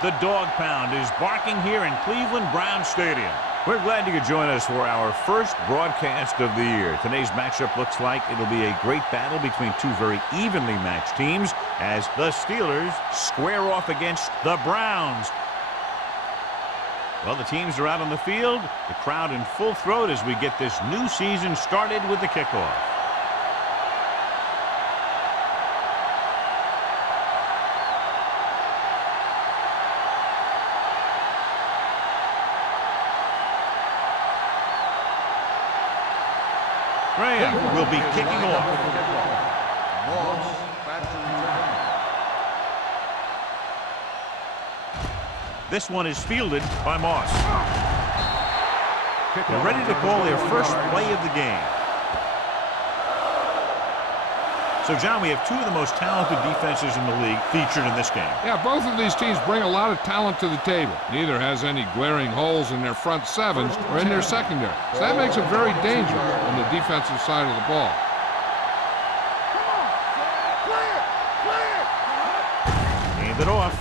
The dog pound is barking here in Cleveland Brown Stadium. We're glad you could join us for our first broadcast of the year. Today's matchup looks like it'll be a great battle between two very evenly matched teams as the Steelers square off against the Browns. Well, the teams are out on the field, the crowd in full throat as we get this new season started with the kickoff. Graham will be kicking off. This one is fielded by Moss. They're ready to call their first play of the game. So, John, we have two of the most talented defenses in the league featured in this game. Yeah, both of these teams bring a lot of talent to the table. Neither has any glaring holes in their front sevens or in their secondary. So that makes it very dangerous on the defensive side of the ball. Hand it off.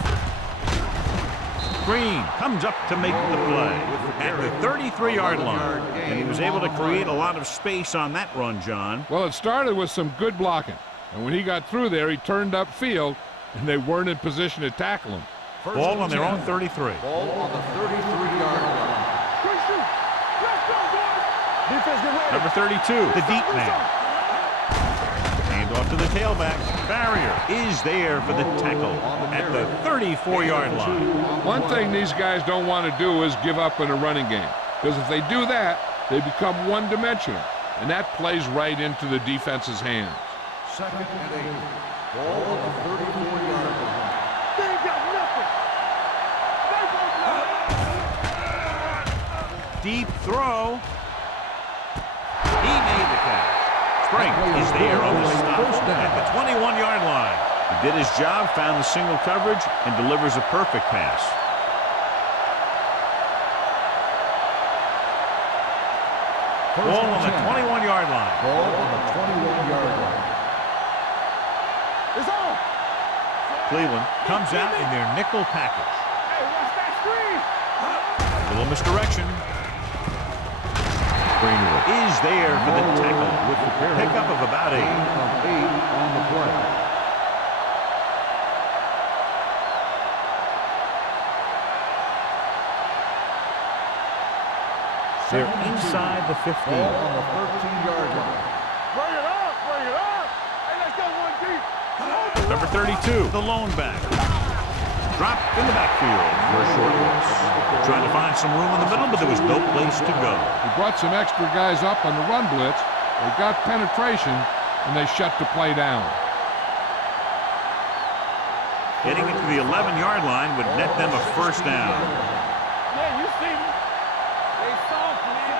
Green comes up to make the play at the 33-yard line. And he was able to create a lot of space on that run, John. Well, it started with some good blocking. And when he got through there, he turned upfield, and they weren't in position to tackle him. Ball on their own 33. Ball on the 33-yard line. Number 32, the deep man. Hand off to the tailback. Barrier is there for the tackle at the 34-yard line. One thing these guys don't want to do is give up in a running game. Because if they do that, they become one-dimensional. And that plays right into the defense's hands. Second and 8. Ball on the 34-yard line. They got nothing. Deep throw. He made the catch. Spring is there on the stop at the 21-yard line. He did his job, found the single coverage, and delivers a perfect pass. Ball on the 21-yard line. Ball on the 21-yard line. It's on. Cleveland comes out in their nickel package. Hey, watch that screen. A little misdirection. Greenwood is there for the tackle with the pickup of about 8. Gain of 8 on the play. They're inside the 15. Ball on the 13-yard line. Bring it up, bring it up. Hey, let's go one deep. Number 32, the lone back. Dropped in the backfield for a short loss. Trying to find some room in the middle, but there was no place to go. He brought some extra guys up on the run blitz. They got penetration, and they shut the play down. Getting it to the 11-yard line would net them a first down. Yeah, you see me. They soft, man.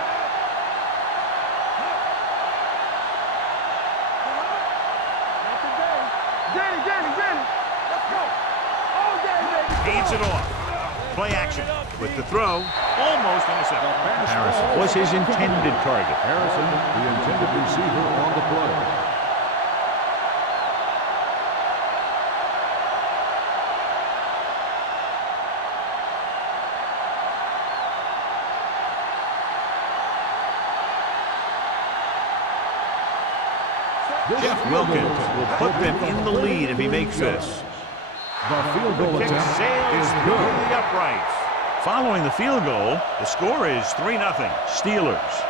Not today. Danny. Let's go. All day, baby. Hands it off. Play action with the throw. Almost intercepted. Harrison was his intended target. Harrison, the intended receiver on the play. Jeff Wilkins will put them in the lead if he makes this. The field goal Kick attempt sails is through good. the uprights. Following the field goal, the score is 3-0 Steelers.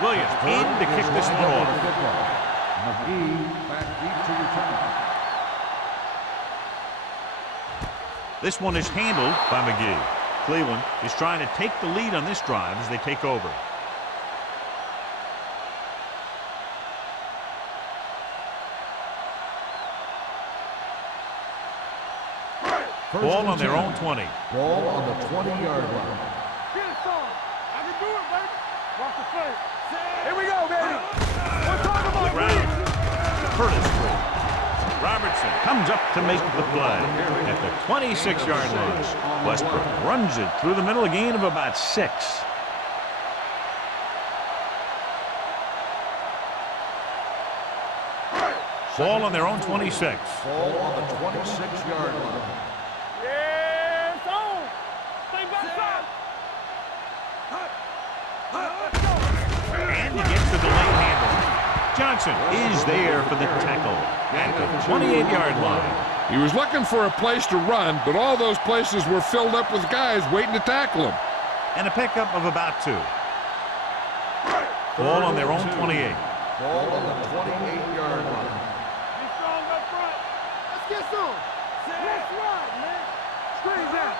Williams in to kick this one off. McGee back deep to return. This one is handled by McGee. Cleveland is trying to take the lead on this drive as they take over. Ball on their own 20. Ball on the 20-yard line. Get it, son. I can do it, baby. Watch the play. Here we go, baby. We're talking about Curtis Robertson comes up to make the play at the 26-yard line. Westbrook runs it through the middle, a gain of about 6. Ball on their own 26. Ball on the 26-yard line. Yeah, zone. Stay back. And he gets the delayed handle. Johnson is there for the tackle at the 28-yard line. He was looking for a place to run, but all those places were filled up with guys waiting to tackle him. And a pickup of about 2. Ball on their own 28. Ball on the 28-yard line. Be strong up front. Let's get some. Let's ride, man. Screen down.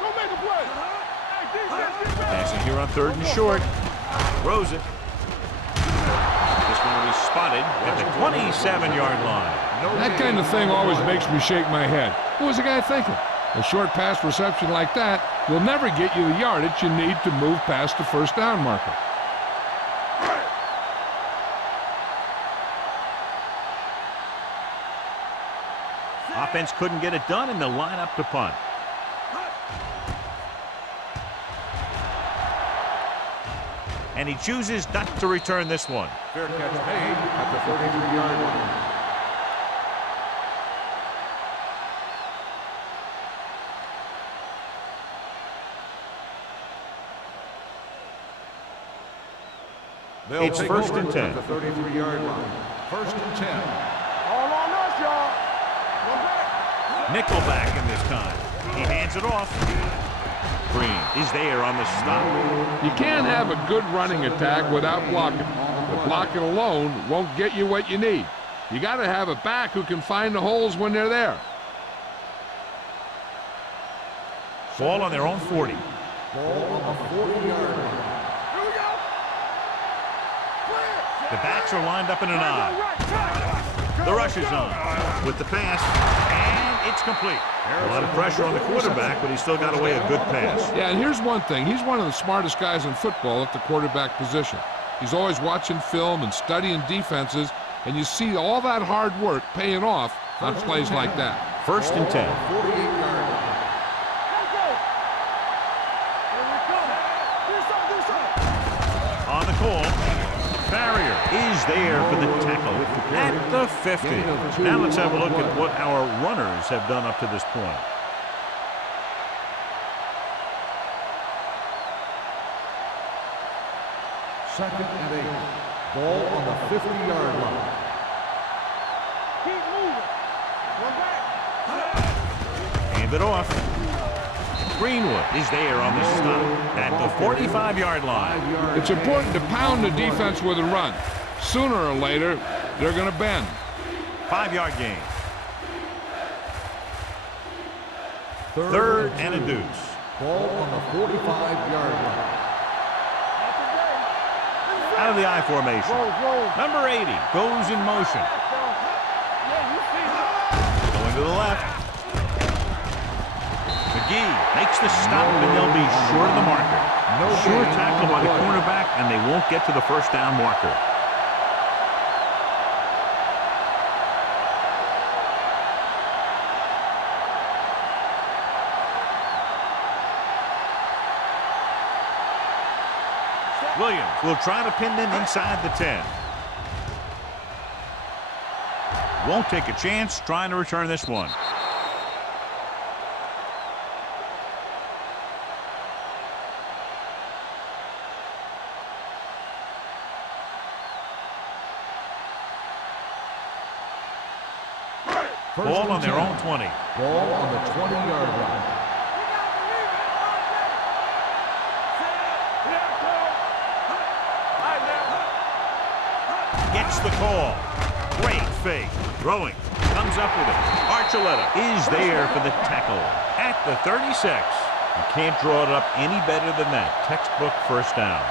Go make a play. Hey, defense, get back. Passing here on 3rd and short. Throws it. This one will be spotted at the 27-yard line. That kind of thing always makes me shake my head. What was the guy thinking? A short pass reception like that will never get you the yardage you need to move past the first down marker. Offense couldn't get it done, and they'll line up to punt. And he chooses not to return this one. Fair catch made at the 33-yard line. They'll It's take 1st over and 10. at the 33-yard line. 1st and 10. All on us, y'all. Go back. Nickelback in this time. He hands it off. Green is there on the stop. You can't have a good running attack without blocking. But blocking alone won't get you what you need. You got to have a back who can find the holes when they're there. Ball on their own 40. Ball on the 40-yard line. Here we go. Clear. The backs are lined up in an I. Right. The rush is on with the pass, and it's complete. A lot of pressure on the quarterback, but he still got away a good pass. Yeah, and here's one thing. He's one of the smartest guys in football at the quarterback position. He's always watching film and studying defenses, and you see all that hard work paying off on plays like that. 1st and 10. 48-yard line. Let's go. Here we come. Do something. On the call, Barrier is there for the tackle at the 50. Now let's have a look at what our runners have done up to this point. Second and 8. Ball on the 50-yard line. Keep moving. Go back. Hand it off. Greenwood is there on the stop at the 45-yard line. It's important to pound the defense with a run. Sooner or later, they're going to bend. 5-yard gain. 3rd and a deuce. Ball on the 45-yard line. Out of the I formation. Number 80 goes in motion. Yeah, you see it. Going to the left. McGee makes the stop, and they'll be short of the marker. Sure tackle by the cornerback, and they won't get to the first down marker. Williams will try to pin them inside the 10. Won't take a chance trying to return this one. Ball on their own 20. Ball on the 20-yard line. Gets the call. Great fake. Throwing. Comes up with it. Archuleta is there for the tackle at the 36. You can't draw it up any better than that. Textbook first down.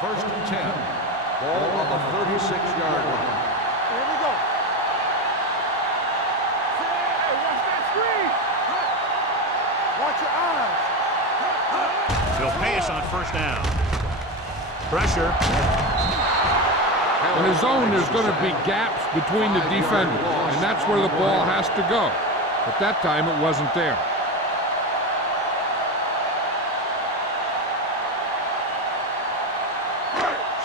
First and 10. Ball on the 36-yard line. Here we go. Hey, watch that screen. Watch your eyes. They'll pass on first down. Pressure. In his zone, there's going to be gaps between the defenders, and that's where the ball has to go. But that time, it wasn't there.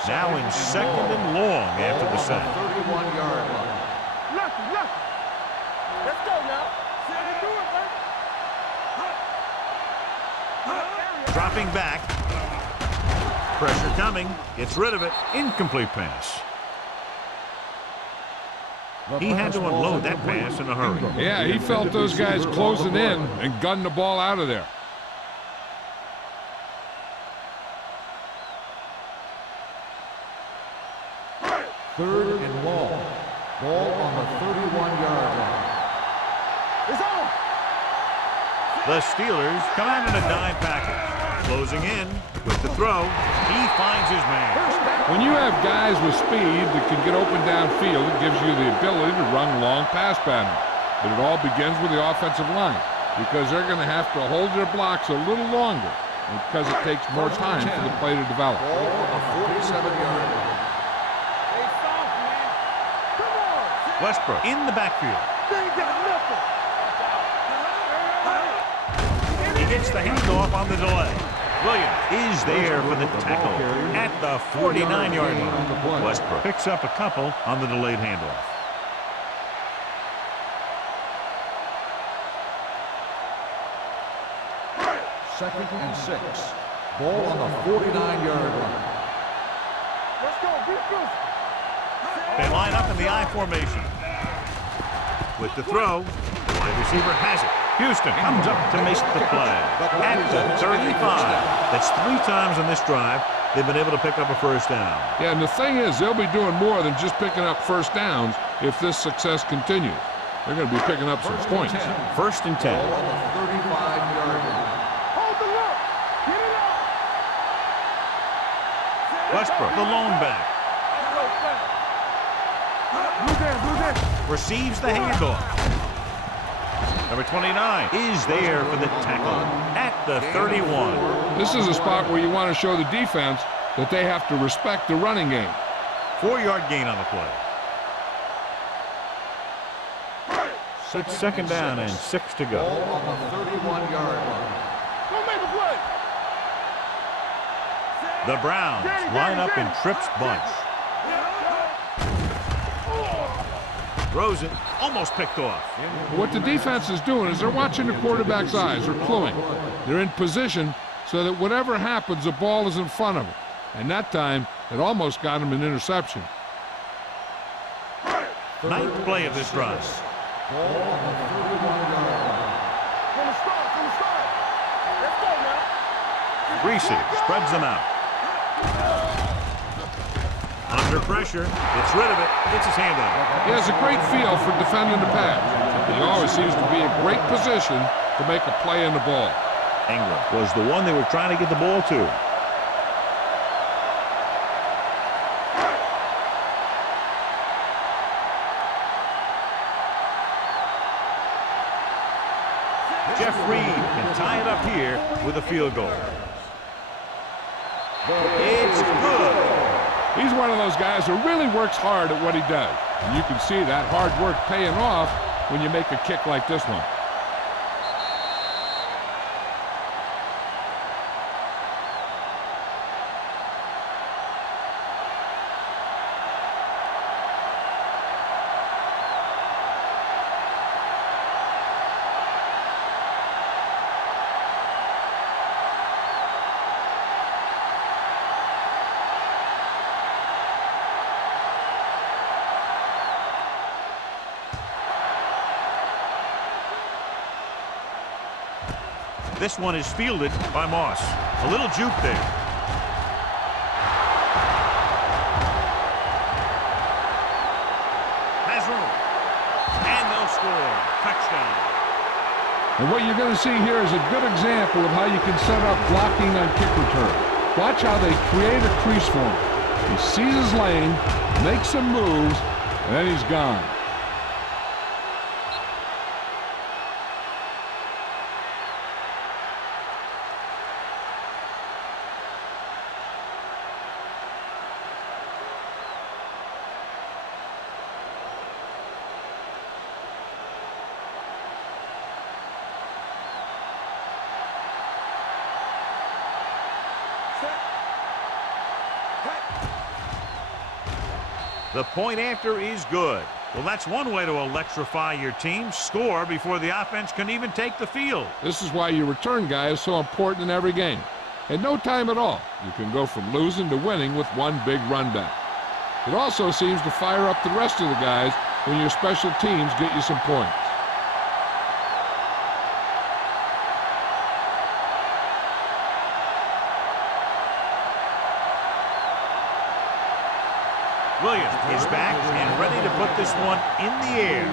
Now in second and long after the sack. 31-yard line. Lucky. Let's go now. Do it, man. Dropping back. Pressure coming. Gets rid of it. Incomplete pass. He had to unload that pass in a hurry. Yeah, he felt those guys closing in and gunned the ball out of there. Third and long. Ball on the 31-yard line. It's on. The Steelers come out in a dime package. Closing in with the throw. He finds his man. When you have guys with speed that can get open downfield, it gives you the ability to run long pass patterns. But it all begins with the offensive line, because they're going to have to hold their blocks a little longer, because it takes more time for the play to develop. Ball on the 47-yard line. Hey, soft, man. Come on. Westbrook in the backfield. They ain't got nothing. He gets the handoff on the delay. Williams is there for the tackle at the 49-yard line. Westbrook picks up a couple on the delayed handoff. Second and 6. Ball on the 49-yard line. Let's go. Be close. They line up in the I formation. With the throw, the wide receiver has it. Houston comes up to make the play at the 35. That's 3 times on this drive they've been able to pick up a first down. Yeah, and the thing is, they'll be doing more than just picking up first downs if this success continues. They're going to be picking up some points. First and 10. Ball on the 35-yard line. Hold the look. Get it out. Westbrook, the lone back, Blue down. receives the handoff. Number 29 is there for the tackle at the 31. This is a spot where you want to show the defense that they have to respect the running game. 4-yard gain on the play. It's second down and 6 to go. Ball on the 31-yard line. Go make a play. The Browns line up in Tripp's bunch. Throws it, almost picked off. What the defense is doing is they're watching the quarterback's eyes. They're cluing. They're in position so that whatever happens, the ball is in front of them. And that time, it almost got him an interception. Ninth play of this drive. Ball on the 31-yard line. From the start. Let's go now. Greasy spreads them out. Under pressure, gets rid of it, gets his hand on it. He has a great feel for defending the pass. He always seems to be in great position to make a play on the ball. Ingram was the one they were trying to get the ball to. Jeff Reed can tie it up here with a field goal. It's good. He's one of those guys who really works hard at what he does. And you can see that hard work paying off when you make a kick like this one. This one is fielded by Moss. A little juke there. Has room. And they'll score. Touchdown. And what you're going to see here is a good example of how you can set up blocking on kick return. Watch how they create a crease for him. He sees his lane, makes some moves, and then he's gone. The point after is good. Well, that's one way to electrify your team. Score before the offense can even take the field. This is why your return guy is so important in every game. In no time at all, you can go from losing to winning with one big run back. It also seems to fire up the rest of the guys when your special teams get you some points. Williams is back and ready to put this one in the air.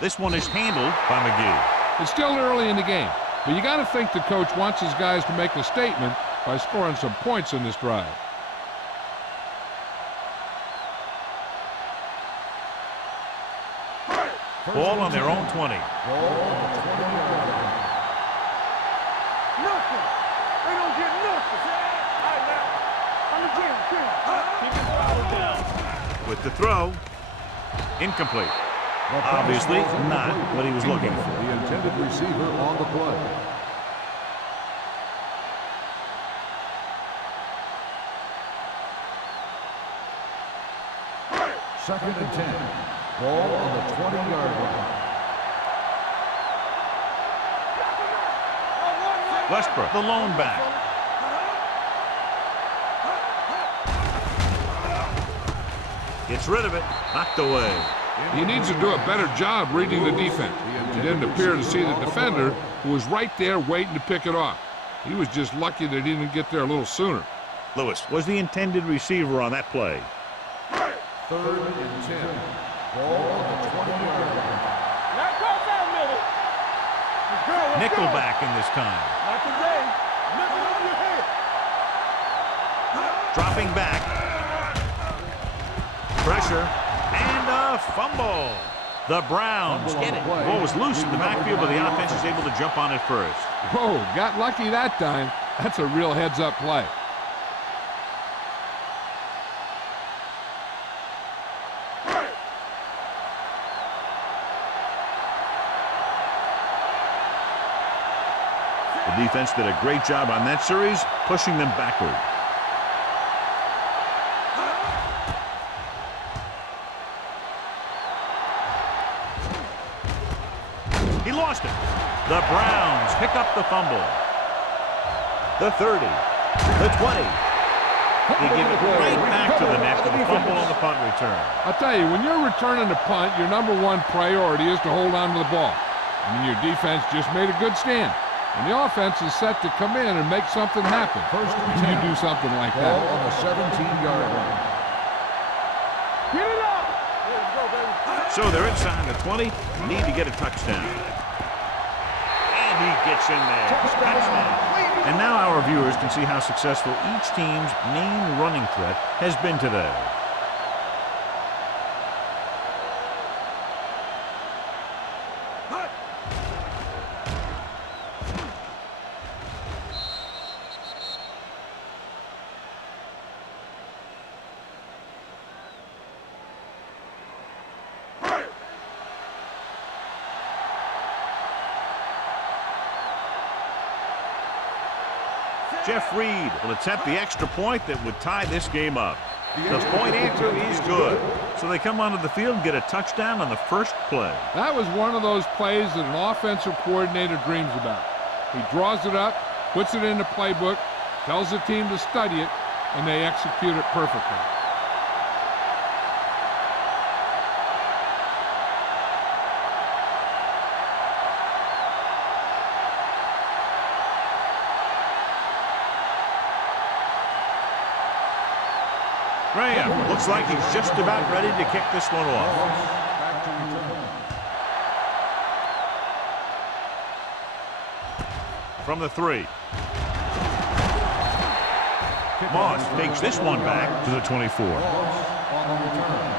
This one is handled by McGee. It's still early in the game, but you got to think the coach wants his guys to make a statement by scoring some points in this drive. Ball on their own 20. Nothing. They don't get nothing. On the gym. Keep your power down. With the throw, incomplete. Obviously not what he was looking for. The intended receiver on the play. Second and 10. Ball on the 20-yard line. Westbrook, the lone back. Gets rid of it, knocked away. He needs to do a better job reading the defense. He didn't appear to see the defender, who was right there waiting to pick it off. He was just lucky that he didn't get there a little sooner. Lewis was the intended receiver on that play. Third and 10. Ball on the 20-yard line. Not caught that middle. Let's go. Nickelback in this time. Not today. Nothing over your head. Dropping back. Pressure. And a fumble. The Browns get it. Ball was loose in the backfield, but the offense is able to jump on it first. Whoa, got lucky that time. That's a real heads-up play. The defense did a great job on that series, pushing them backward. He lost it. The Browns pick up the fumble. The 30. The 20. They give it right back to the net for the fumble on the punt return. I'll tell you, when you're returning a punt, your number one priority is to hold on to the ball. I mean, your defense just made a good stand. And the offense is set to come in and make something happen. First and When 10. you do something like Ball that. on the 17-yard line. Get it up. Let's go, baby. So they're inside the 20. Need to get a touchdown. And he gets in there. Touchdown. And now our viewers can see how successful each team's main running threat has been today. Jeff Reed will attempt the extra point that would tie this game up. The point after is good. So they come onto the field and get a touchdown on the first play. That was one of those plays that an offensive coordinator dreams about. He draws it up, puts it in the playbook, tells the team to study it, and they execute it perfectly. Graham looks like he's just about ready to kick this one off. Back to return. From the 3. Moss takes this one back to the 24. On the return.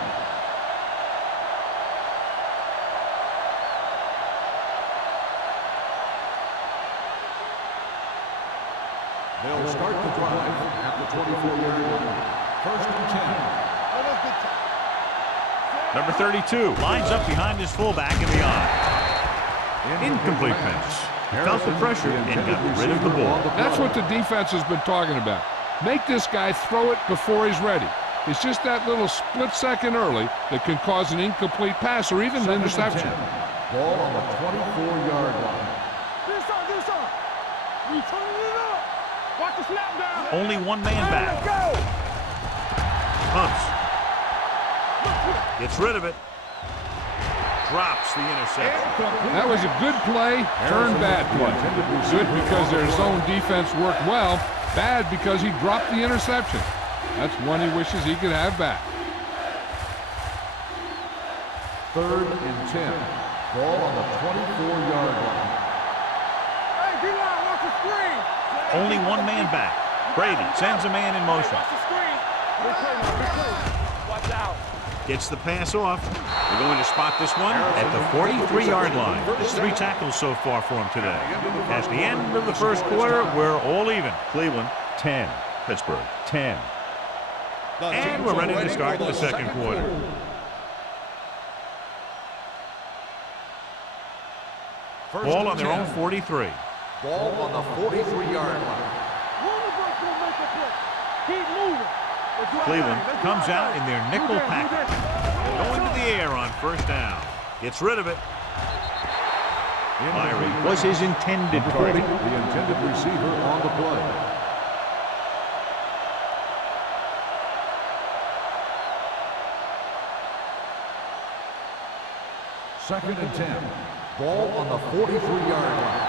They'll start the drive at the 24-yard line. First and 10. Number 32 lines up behind his fullback in the eye. Incomplete pass. Felt the pressure and got rid of the ball. That's what the defense has been talking about. Make this guy throw it before he's ready. It's just that little split second early that can cause an incomplete pass or even an interception. Ball on the 24-yard line. This side. We turning it up. Watch the snap down. Only one man back. Let's go. Pumps. Gets rid of it. Drops the interception. That was a good play, turned bad play. Good because their zone defense worked well. Bad because he dropped the interception. That's one he wishes he could have back. 3rd and 10. Ball on the 24-yard line. Hey, D-line, watch the screen. Only one man back. Brady sends a man in motion. Watch the screen. Big play, man. Big play. Watch out. Gets the pass off. We're going to spot this one at the 43-yard line. There's 3 tackles so far for him today. At the end of the first quarter, we're all even. Cleveland, 10. Pittsburgh, 10. And we're ready to start the second quarter. Ball on their own 43. Ball on the 43-yard line. One of us gonna make a play. Keep moving. Cleveland comes out in their nickel package. Going to the air on first down. Gets rid of it. Myrie was his intended target. The intended receiver on the play. Second and 10. Ball on the 43-yard line.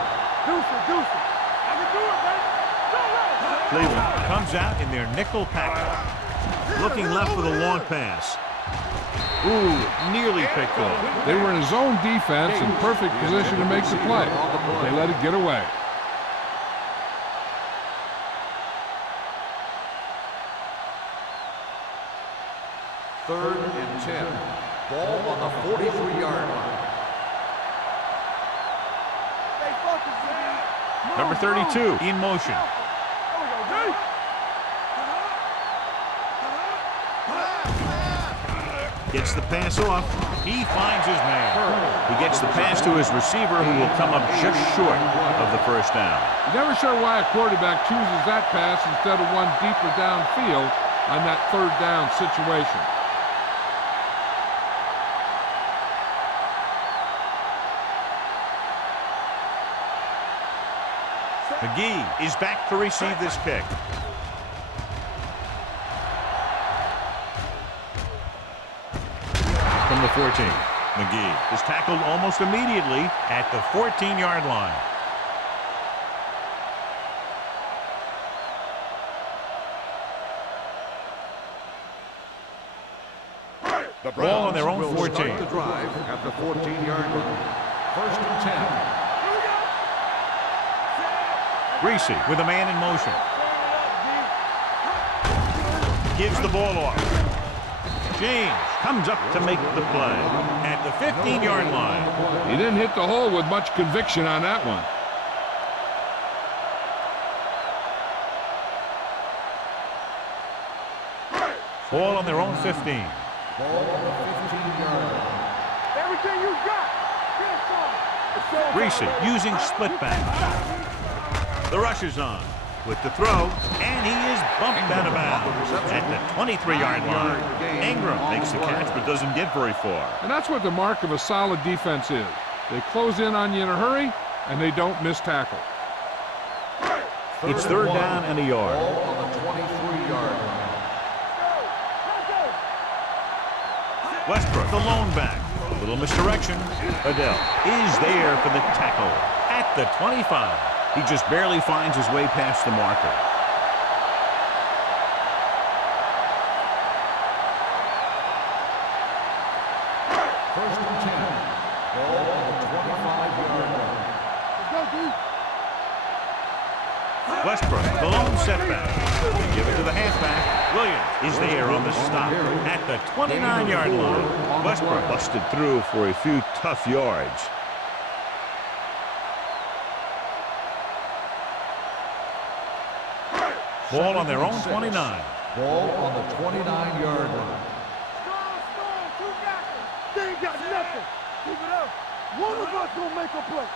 Deuce it. I can do it, baby. Cleveland comes out in their nickel package. Looking left with a long pass. Ooh, nearly picked off. They were in a zone defense in perfect position to make the play. They let it get away. Third and 10. Ball on the 43-yard line. Stay focused, man. Number 32 in motion. There we go, D. Gets the pass off. He finds his man. He gets the pass to his receiver, who will come up just short of the first down. You're never sure why a quarterback chooses that pass instead of one deeper downfield on that 3rd down situation. McGee is back to receive this kick. From the 14, McGee is tackled almost immediately at the 14-yard line. The Ball on their own will 14. start the drive at the 14-yard line. 1st and 10. Greasy with a man in motion. Gives the ball off. James comes up to make the play at the 15-yard line. He didn't hit the hole with much conviction on that one. Ball on their own 15. Ball on the 15-yard line. Everything you got. Greasy using split back. The rush is on with the throw, and he is bumped out of bounds at the 23-yard line. Ingram makes the catch but doesn't get very far. And that's what the mark of a solid defense is. They close in on you in a hurry, and they don't miss tackle. It's 3rd down and a yard. Ball on the 23-yard line. Westbrook, the lone back. A little misdirection. Adele is there for the tackle at the 25. He just barely finds his way past the marker. First and 10. Ball on the 25-yard line. Westbrook, the lone setback. They give it to the halfback. Williams is there on the stop at the 29-yard line. Westbrook busted through for a few tough yards. Ball on their own 29. Ball on the 29-yard line. They ain't got nothing. Keep it up. One of us gonna make a play.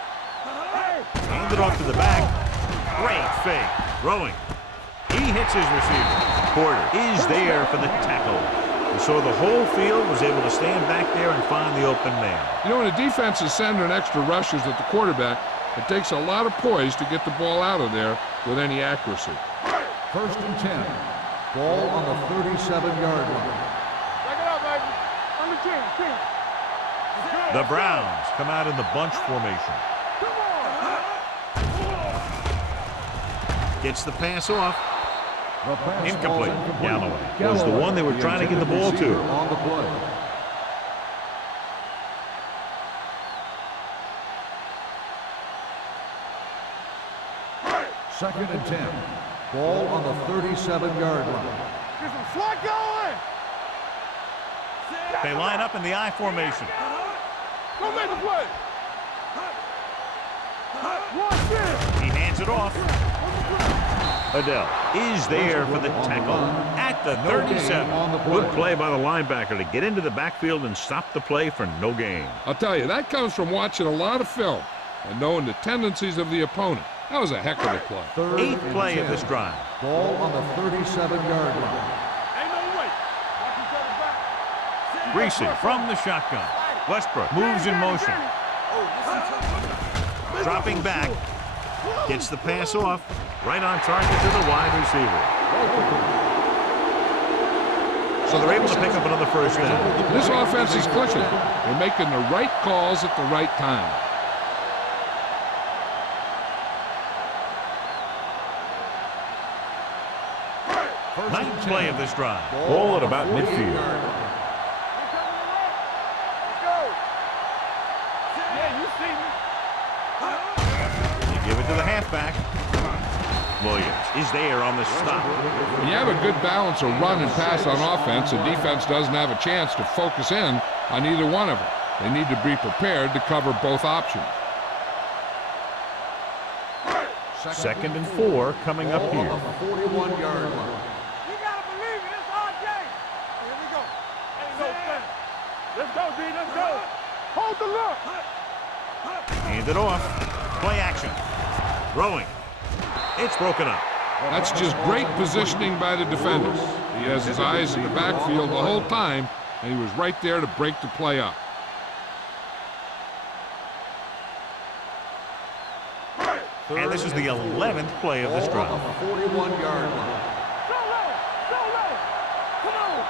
Handed off to the back. Great fake. Throwing. He hits his receiver. Porter is there for the tackle. And so the whole field was able to stand back there and find the open man. You know, when a defense is sending extra rushers at the quarterback, it takes a lot of poise to get the ball out of there with any accuracy. 1st and 10. Ball on the 37-yard line. Back it up, baby. On the 10. The Browns come out in the bunch formation. Come on. Gets the pass off. The pass Incomplete. ball's incomplete. Galloway was the one they were trying to get the ball receiver to. on the play. Second and 10. Ball on the 37-yard line. Get some slot going. They line up in the I formation. Go make a play. Watch this. He hands it off. Adele is there for the tackle at the 37. Good play by the linebacker to get into the backfield and stop the play for no gain. I'll tell you, that comes from watching a lot of film and knowing the tendencies of the opponent. That was a heck of a play. 8th play of this drive. Ball on the 37-yard line. Ain't no way. Watch each other back. Greasy from the shotgun. Westbrook moves in motion. Dropping back. Gets the pass off. Right on target to the wide receiver. So they're able to pick up another first down. This offense is clicking. They're making the right calls at the right time. Ninth play of this drive. Ball at about midfield. Yeah, you see me. You give it to the halfback. Williams is there on the stop. When you have a good balance of run and pass on offense, the defense doesn't have a chance to focus in on either one of them. They need to be prepared to cover both options. 2nd and 4 coming up here. 41-yard line. You gotta believe it. It's our game. Here we go. Ain't no thing. Let's go, D. Let's go. Hold the look. Hand it off. Play action. Throwing. It's broken up. That's just great positioning by the defenders. He has his eyes in the backfield the whole time, and he was right there to break the play up. And this is the 11th play of this drive. 41-yard line. Go low. Go low. Come on.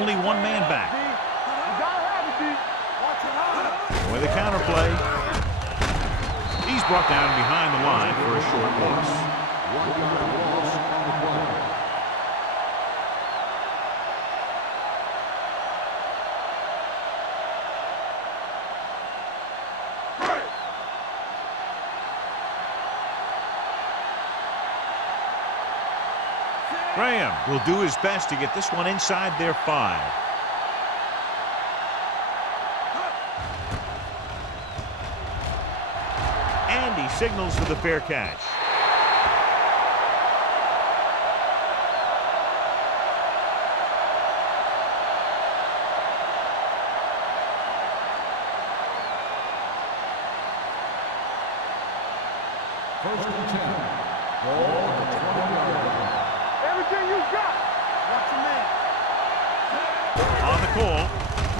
Only one man back. You gotta have it, D. Watch it hard. With a counter play. He's brought down behind the line for a short loss. 1-yard loss on the play. Graham will do his best to get this one inside their 5. And he signals for the fair catch. First and 10. Ball on the 20-yard line. Everything you got. Watch your man. On the call.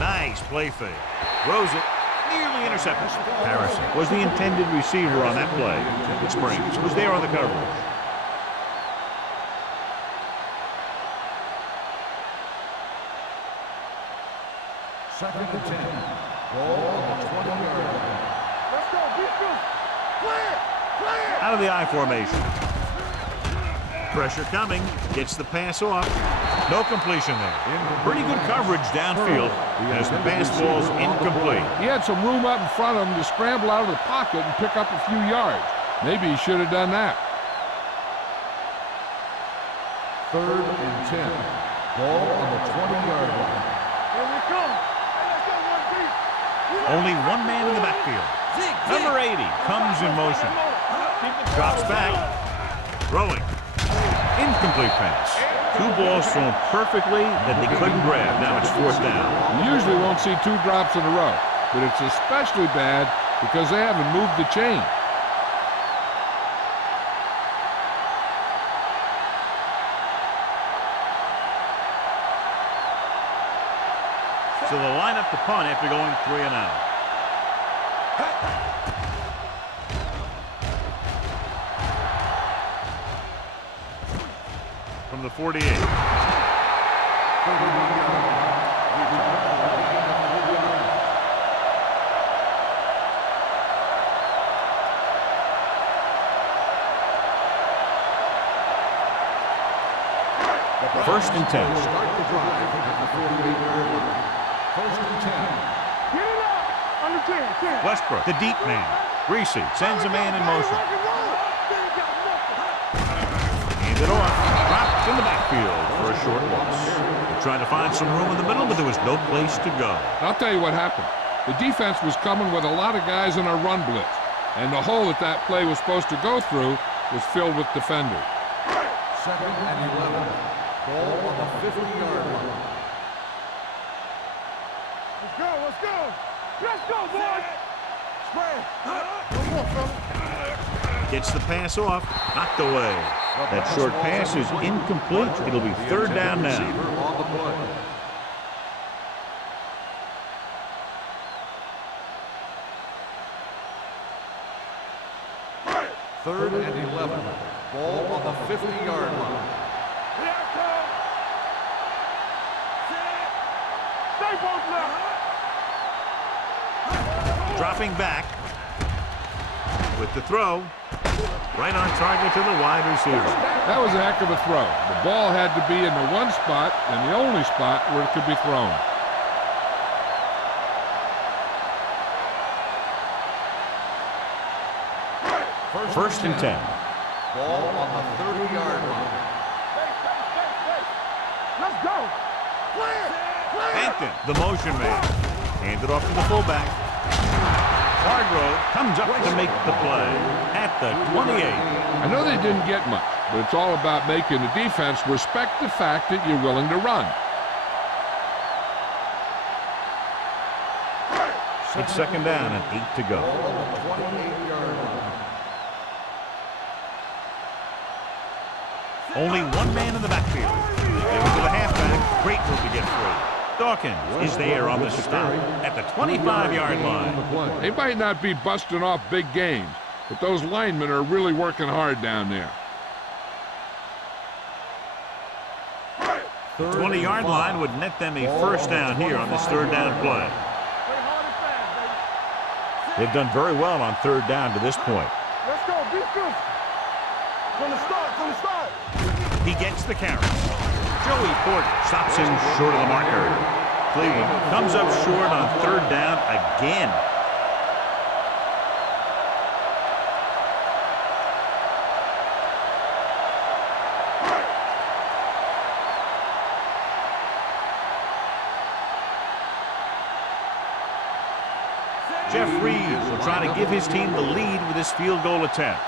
Nice play fake. Throws it. Nearly intercepted. Harrison was the intended receiver on that play. Springs was there on the coverage. Second and 10. Ball on the 20-yard line. Let's go. Defense. Clear. Clear. Out of the I formation. Pressure coming. Gets the pass off. No completion there. Pretty good coverage downfield as the pass ball's incomplete. He had some room up in front of him to scramble out of the pocket and pick up a few yards. Maybe he should have done that. Third and 10. Ball on the 20-yard line. Here we come. Hey, let's go, 1B. Only one man in the backfield. Number 80 comes in motion. Drops back. Throwing. Incomplete pass. 2 balls thrown perfectly that they couldn't grab. Now it's 4th down. You usually won't see 2 drops in a row, but it's especially bad because they haven't moved the chain. So they'll line up to punt after going 3 and out. From the 48. First and 10. Start the drive at the 48-yard line. First and 10. Get it up. Under 10. Westbrook, the deep man. Reese sends a man in motion. Hand it off. Dropped in the backfield for a short loss. They're trying to find some room in the middle, but there was no place to go. I'll tell you what happened. The defense was coming with a lot of guys in a run blitz, and the hole that play was supposed to go through was filled with defenders. Second and 11. Ball on the 50-yard line. Let's go. Let's go. Let's go, boys. Spread. One more, fella. Gets the pass off. Knocked away. That short pass is incomplete. It'll be third down now. On the play. Third and 11. Ball on the 50-yard line. Stay both left. Dropping back with the throw. Right on target to the wide receiver. That was a heck of a throw. The ball had to be in the one spot and the only spot where it could be thrown. First and 10. Ball on the 30-yard line. Let's go. Clear. Hampton, the motion man. Handed off to the fullback. Hargrove comes up to make the play at the 28. I know they didn't get much, but it's all about making the defense respect the fact that you're willing to run. It's second down and 8 to go. Ball on the 28-yard line. Only one man in the backfield. They go to the halfback. Great move to get free. Dawkins is there on the stop at the 25-yard line. They might not be busting off big games, but those linemen are really working hard down there. The 20-yard line would net them a first down here on this third down play. They've done very well on third down to this point. Let's go. Be good. From the start. From the start. He gets the carry. Joey Porter stops him short of the marker. Cleveland comes up short on third down again. Jeff Reeves will try to give his team the lead with his field goal attempt.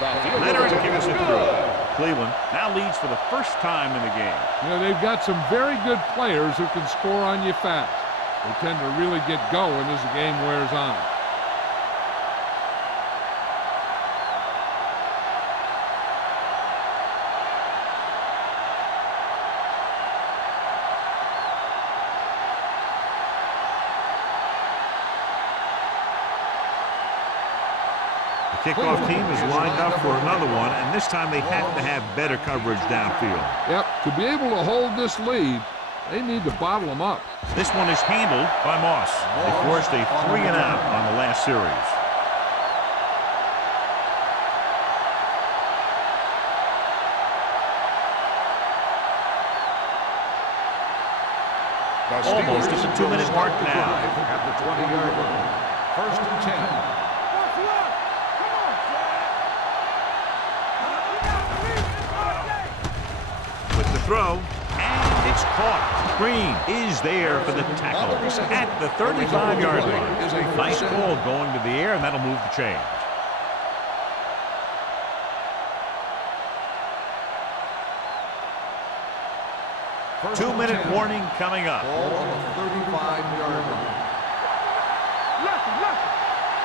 Leonard gives it through. Cleveland now leads for the first time in the game. You know, they've got some very good players who can score on you fast. They tend to really get going as the game wears on. The kickoff team is lined up for another one, and this time they have to have better coverage downfield. Yep, to be able to hold this lead, they need to bottle them up. This one is handled by Moss. They forced a 3 and out on the last series. Almost at the 2-minute mark now. At the 20-yard line. First and 10. What's left? Come on, Chad. With the throw, and it's caught. Green is there for the tackle at the 35-yard line. Nice ball going to the air, and that'll move the chains. 2-minute warning coming up. Ball on the 35-yard line. Left.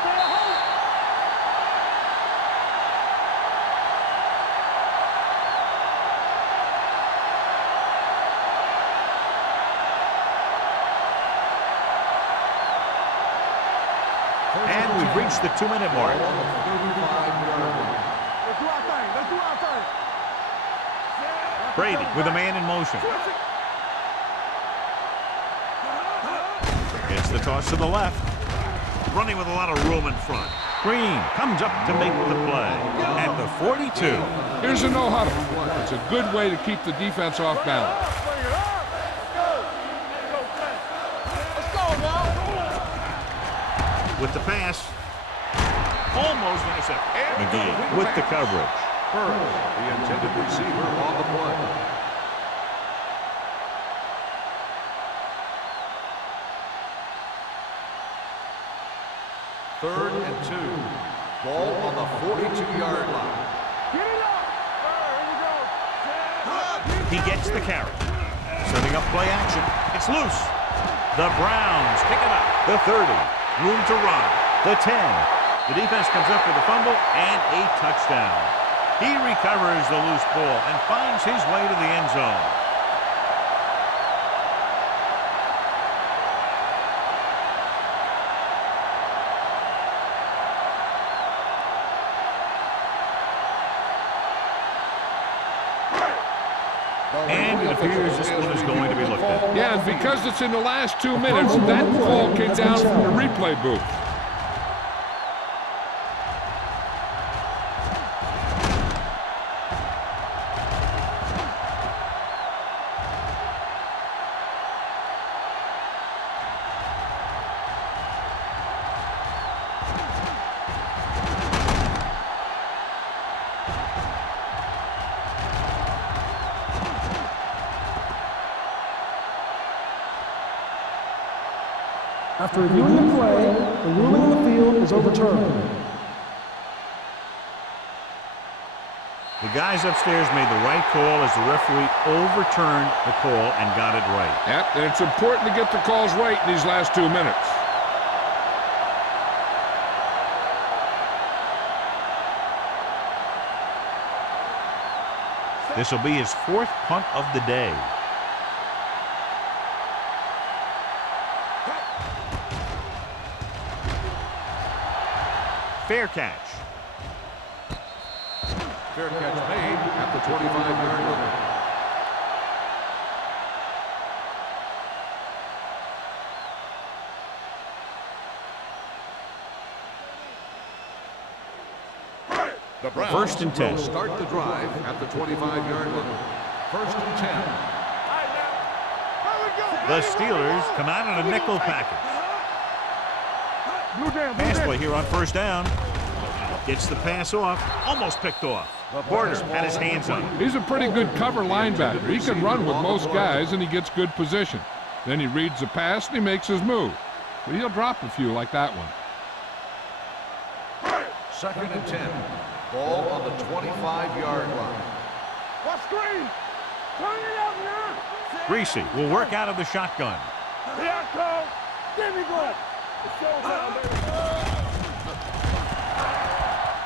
Stay at home. And we've reached the 2-minute mark. Ball on the 35-yard line. Let's do our thing. Brady with a man in motion. Gets the toss to the left. Running with a lot of room in front. Green comes up to make the play at the 42. Here's a no huddle. It's a good way to keep the defense off balance. With the pass. Almost intercepted. McGee with the coverage. Burns, the intended receiver on the play. Third and 2. Ball on the 42-yard line. Get it up. Here we go. He gets the carry. Setting up play action. It's loose. The Browns pick it up. The 30. Room to run. The 10. The defense comes up with a fumble and a touchdown. He recovers the loose ball and finds his way to the end zone. And it appears this one is going to be looked at. Yeah, and because it's in the last 2 minutes, that call came down from the replay booth. After reviewing the play, the ruling on the field is overturned. The guys upstairs made the right call as the referee overturned the call and got it right. Yep, and it's important to get the calls right in these last 2 minutes. This will be his 4th punt of the day. Fair catch. Fair catch made at the 25-yard line. The Browns 1st and 10. will start the drive at the 25-yard line. 1st and 10. The Steelers come out in a nickel package. Pass play here on 1st down. Gets the pass off. Almost picked off. Porter had his hands on it. He's a pretty good cover linebacker. He can run with most guys, and he gets good position. Then he reads the pass, and he makes his move. But he'll drop a few like that one. 2nd and 10. Ball on the 25-yard line. What screen? Turn it up now. Greasy will work out of the shotgun. Here I come. Give me go. It's showtime, baby.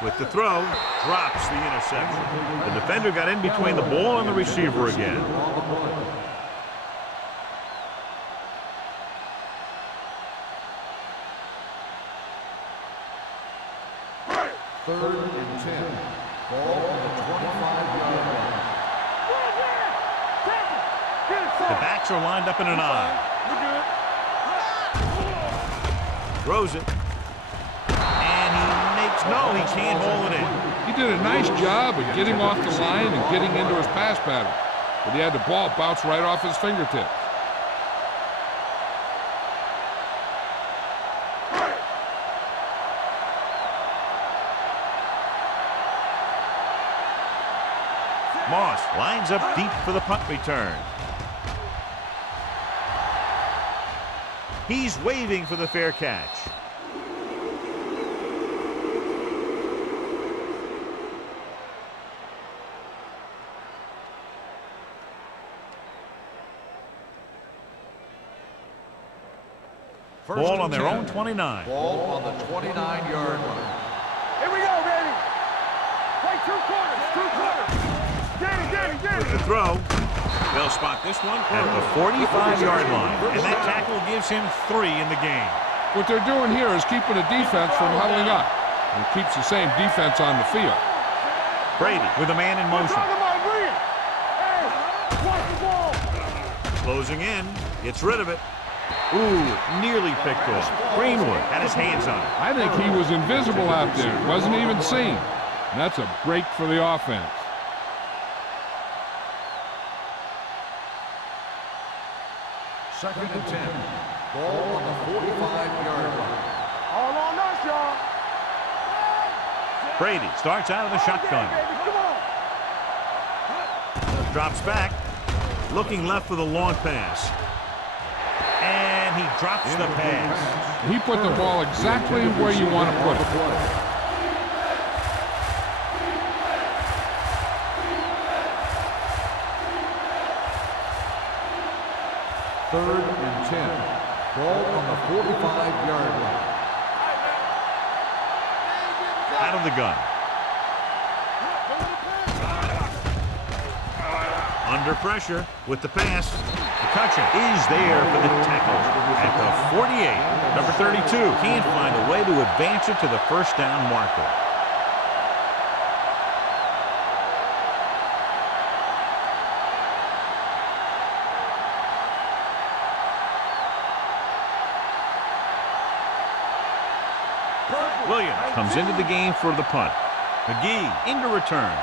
With the throw, drops the interception. The defender got in between the ball and the receiver again. Third and 10. Ball on the 25-yard line. The backs are lined up in an I. Throws it. And he makes, no, he can't hold it in. He did a nice job of getting off the line and getting into his pass pattern. But he had the ball bounce right off his fingertips. Moss lines up deep for the punt return. He's waving for the fair catch. Ball on and their 10. own 29. Ball on the 29-yard line. Here we go, baby. Play 2 quarters, 2 quarters. Get With the throw, they'll spot this one at the 45-yard line. And that tackle gives him 3 in the game. What they're doing here is keeping the defense from huddling up. And it keeps the same defense on the field. Brady with a man in motion. Closing in, gets rid of it. Ooh, nearly picked off. Greenwood had his hands on it. I think he was invisible out there. Wasn't even seen. And that's a break for the offense. Second and 10. Ball on the 45-yard line. All on us, y'all. Brady starts out of the shotgun. Drops back. Looking left for the long pass. And he drops the pass. He put the ball exactly where you want to put it. Third and 10. Ball on the 45-yard line. Out of the gun. Under pressure with the pass. McCutcheon is there for the tackle at the 48. Number 32 can't find a way to advance it to the first down marker. Williams comes into the game for the punt. McGee into return.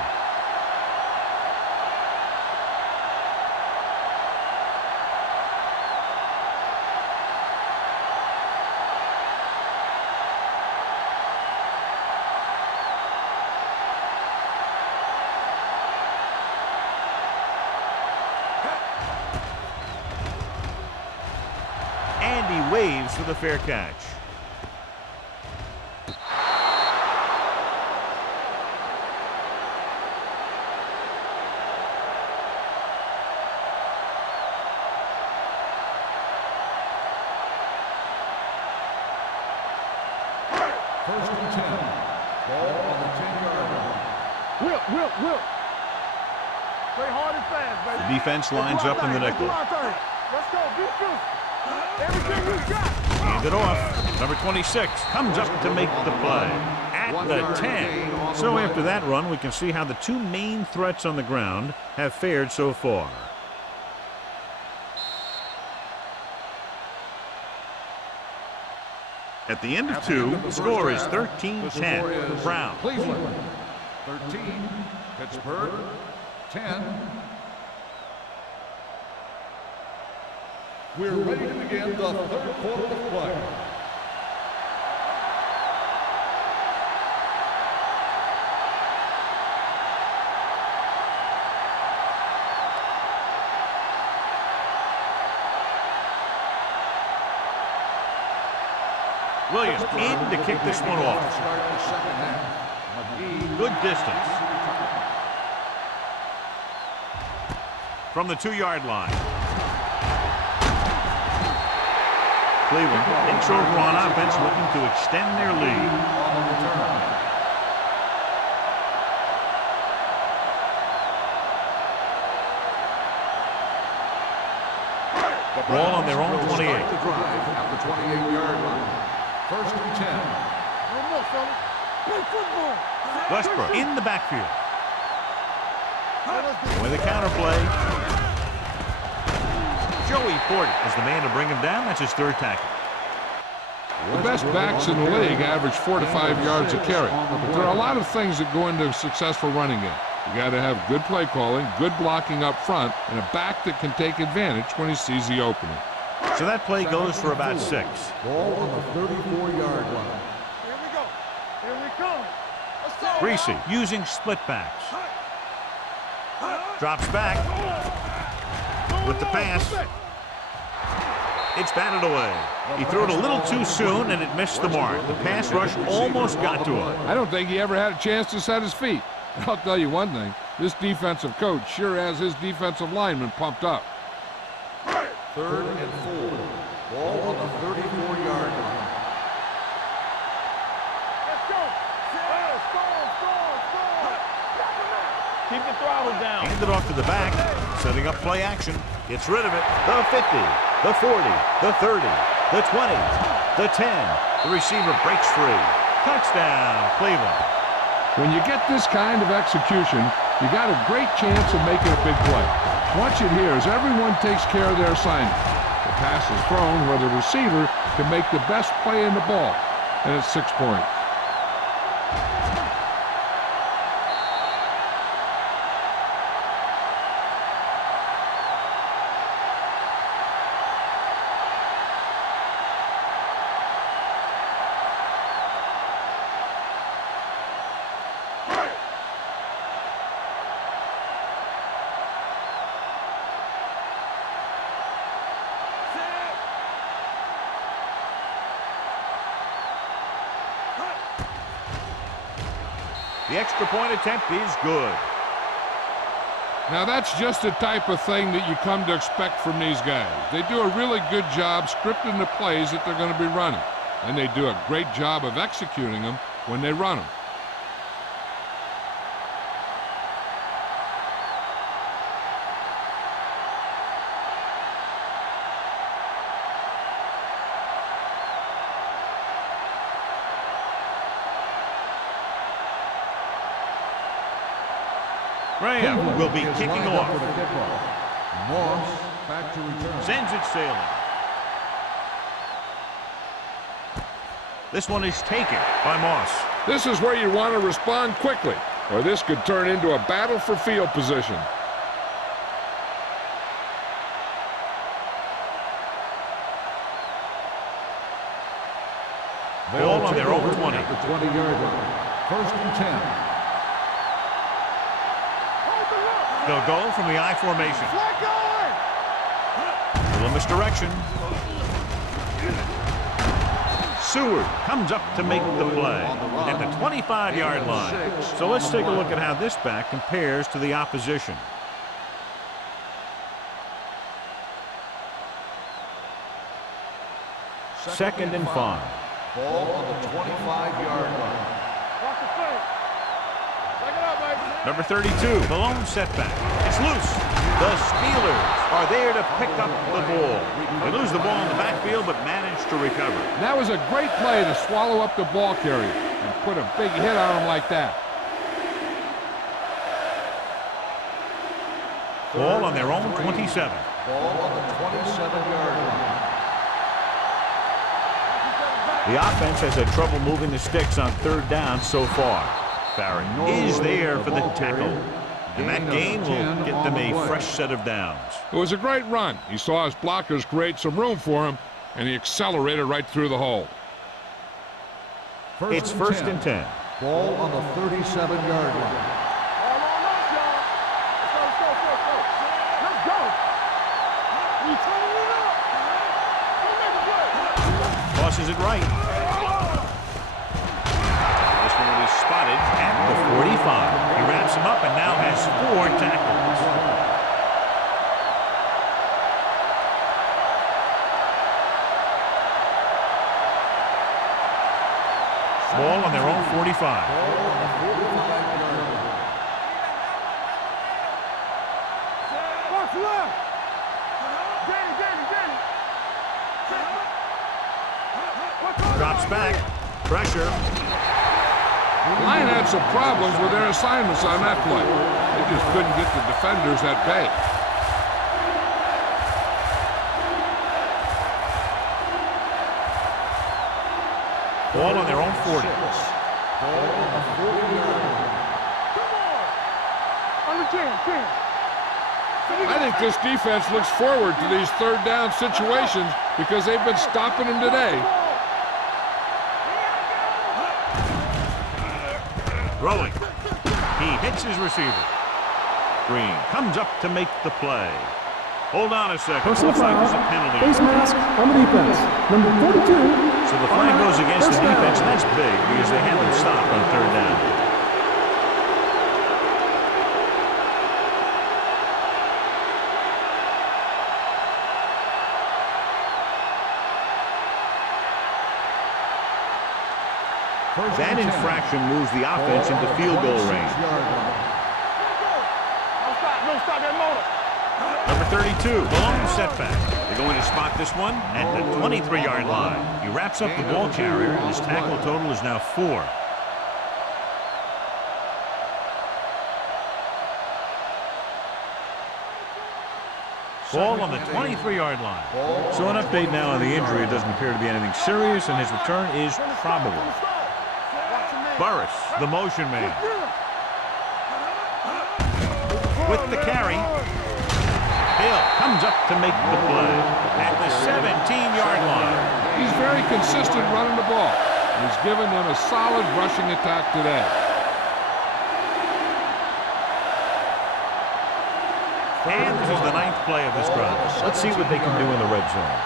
And he waves for the fair catch. First and 10. Ball on the 10-yard line. Whip. Play hard and fast, baby. The defense lines up in the nickel. Let's go, be physical. Everything you got. Hand it off. Number 26 comes up to make the play at the 10. So after that run, we can see how the two main threats on the ground have fared so far. At the end of 2, the score is 13-10. Brown. Cleveland 13, Pittsburgh 10. We're ready to begin the third quarter of play. Williams in to kick this one off. Good distance. From the 2-yard line. Cleveland takes over on offense, looking to extend their lead. Ball on their own 28. At the 28-yard line. First and 10. No more, fellas. Play football. Westbrook in the backfield. With the counterplay. Joey Porter is the man to bring him down. That's his third tackle. The best backs in the league average 4 to 5 yards a carry. But there are a lot of things that go into a successful running game. You got to have good play calling, good blocking up front, and a back that can take advantage when he sees the opening. So that play goes for about 6. Ball on the 34-yard line. Here we go. Here we come. Let's go. Greasy using split backs. Drops back with the pass. It's batted away. He threw it a little too soon, and it missed the mark. The pass rush almost got to him. I don't think he ever had a chance to set his feet. I'll tell you one thing, this defensive coach sure has his defensive lineman pumped up. Third and 4. Ball on the 34-yard Keep the throttle down. Hand it off to the back. Setting up play action. Gets rid of it. The 50, the 40, the 30, the 20, the 10. The receiver breaks free. Touchdown, Cleveland. When you get this kind of execution, you got a great chance of making a big play. Watch it here as everyone takes care of their assignment. The pass is thrown where the receiver can make the best play in the ball, and it's 6 points. The extra point attempt is good. Now that's just the type of thing that you come to expect from these guys. They do a really good job scripting the plays that they're going to be running, and they do a great job of executing them when they run them. Graham will be kicking off. Moss back to return. Sends it sailing. This one is taken by Moss. This is where you want to respond quickly, or this could turn into a battle for field position. Ball on their own 20. At the 20-yard line. 1st and 10. They'll go from the I formation. Flag going. Little misdirection. Seward comes up to make the play at the 25-yard line. So let's take a look at how this back compares to the opposition. Second and 5. Ball on the 25-yard line. Watch the flank. Take it up, baby. Number 32, the lone setback. It's loose. The Steelers are there to pick up the ball. They lose the ball in the backfield, but manage to recover. And that was a great play to swallow up the ball carrier and put a big hit on him like that. Ball on their own 27. Ball on the 27-yard line. The offense has had trouble moving the sticks on 3rd down so far. Farron is there for the tackle. And that gain will get them a fresh set of downs. It was a great run. He saw his blockers create some room for him, and he accelerated right through the hole. It's 1st and 10. Ball on the 37-yard line. All on us, y'all. Let's go. Let's go. We turning it up. Don't make a play. Tosses it right. This one will be spotted at the 45. He wraps him up and now has 4 tackles. Ball on their own 45. Box left. Danny. Drops back. Pressure. The line had some problems with their assignments on that play. They just couldn't get the defenders at bay. Ball on their own 40. Ball on the 40-yard line. Come on. On the 10. I think this defense looks forward to these 3rd down situations because they've been stopping them today. Throwing. He hits his receiver. Green comes up to make the play. Hold on a second. Personal Looks like foul. there's a penalty. Face mask on the defense. Number 42. So the flag goes against the First down. defense, and that's big because they had them stopped on 3rd down. That infraction moves the offense into field goal range. don't stop that motor. Number 32, long setback. They're going to spot this one at the 23-yard line. He wraps up the ball carrier, and his tackle total is now 4. Ball on the 23-yard line. So an update now on the injury. It doesn't appear to be anything serious, and his return is probable. Burris, the motion man. With the carry. Hill comes up to make the play at the 17-yard line. He's very consistent running the ball. He's given them a solid rushing attack today. And this is the 9th play of this drive. Let's see what they can do in the red zone.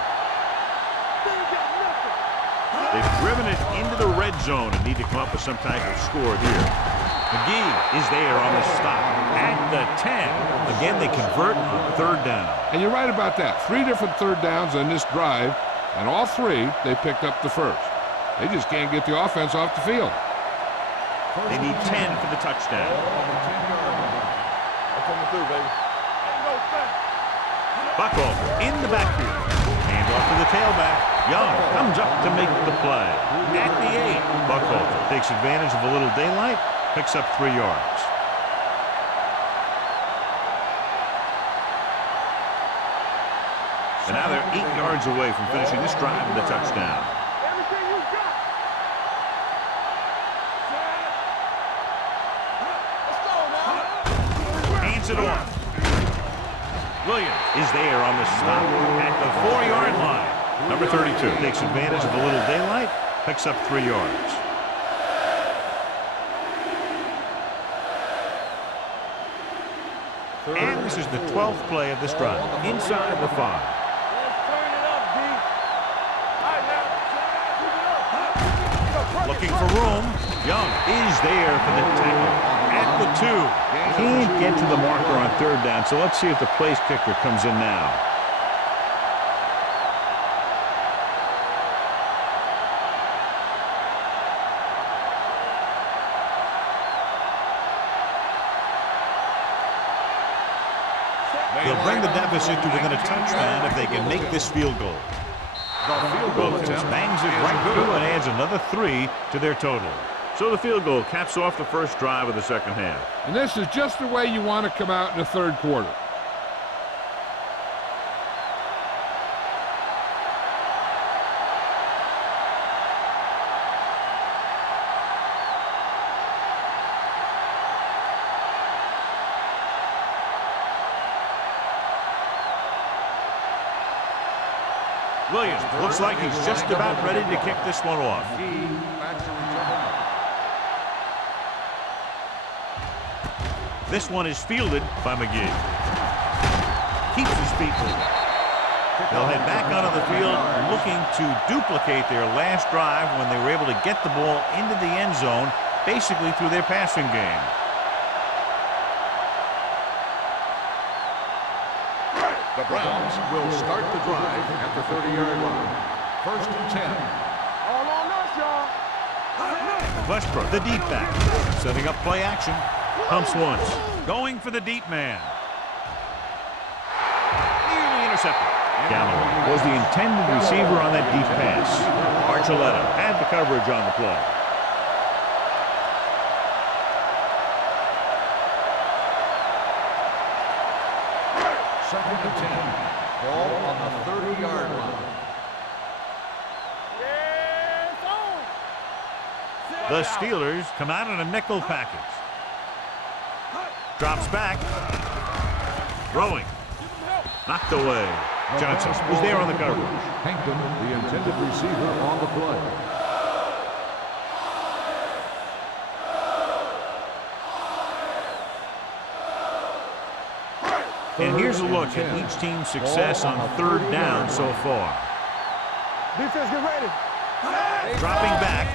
They've driven it into the red zone and need to come up with some type of score here. McGee is there on the stop at the 10. Again, they convert on 3rd down. And you're right about that. 3 different 3rd downs on this drive, and all 3 they picked up the first. They just can't get the offense off the field. They need 10 for the touchdown. I'm coming through, baby. Buckholter in the backfield. Hand off to the tailback. Young comes up to make the play. At the 8, Buckholter takes advantage of a little daylight, picks up 3 yards. And now they're 8 yards away from finishing this drive with a touchdown. Everything you got. Let's go now. Hands it off. Williams is there on the stop at the 4-yard line. Number 32 takes advantage of a little daylight, picks up 3 yards. And this is the 12th play of this drive, inside the 5. Let's turn it up, D. All right, now. Looking for room. Young is there for the tackle at the 2. Can't get to the marker on 3rd down, so let's see if the place kicker comes in now. They'll bring the deficit to within a touchdown if they can make this field goal. The field goal attempt Bangs it right through and adds another 3 to their total. So the field goal caps off the first drive of the second half. And this is just the way you want to come out in the 3rd quarter. Williams looks like he's just about ready to kick this one off. This one is fielded by McGee. Keeps his feet moving. They'll head back onto the field looking to duplicate their last drive when they were able to get the ball into the end zone, basically through their passing game. The Browns will start the drive at the 30-yard line. 1st and 10. All on us, y'all. Westbrook, the deep back, setting up play action. Pumps once, going for the deep man. Nearly intercepted. Galloway was the intended receiver on that deep pass. Archuleta had the coverage on the play. Second and 10. Ball on the 30-yard line. The Steelers come out in a nickel package. Drops back. Throwing. Knocked away. Johnson was there on the coverage. Hankton, the intended receiver, on the play. And here's a look at each team's success on 3rd down so far. Defense, get ready. Dropping back.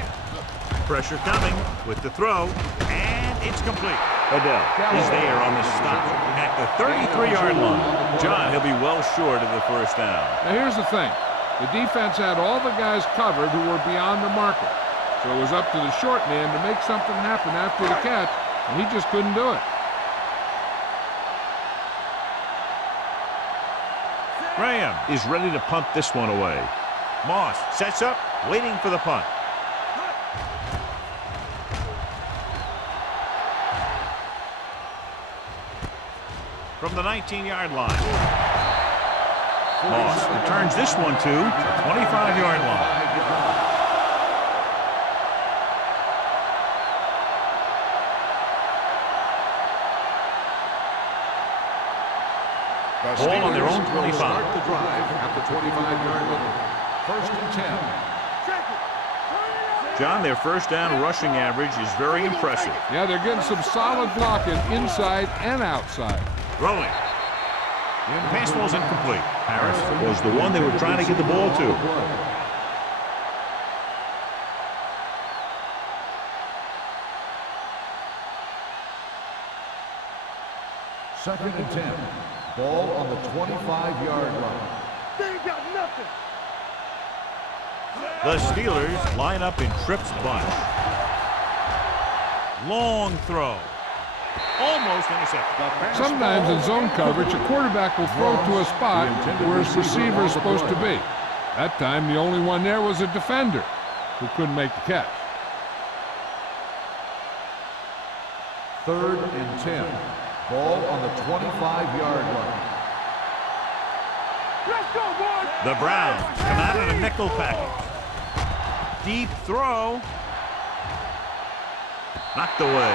Pressure coming with the throw. And it's complete. Odell is there on the stop at the 33-yard line. John, he'll be well short of the first down. Now here's the thing. The defense had all the guys covered who were beyond the marker. So it was up to the short man to make something happen after the catch, and he just couldn't do it. Graham is ready to punt this one away. Moss sets up, waiting for the punt. From the 19-yard line. Moss returns this one to the 25-yard line. Ball on their own 25. Start the drive at the 25-yard line. 1st and 10. John, their first down rushing average is very impressive. Yeah, they're getting some solid blocking inside and outside. Rolling. The pass ball's incomplete. Harris was the one they were trying to get the ball to. Second and 10. Ball on the 25-yard line. They ain't got nothing. The Steelers line up in Tripp's bunch. Long throw. Almost intercepted. Sometimes in zone coverage, a quarterback will throw to a spot where his receiver is supposed to be. That time, the only one there was a defender who couldn't make the catch. 3rd and 10. Ball on the 25-yard line. Let's go, boys. The Browns come out in a nickel package. Deep throw. Knocked away.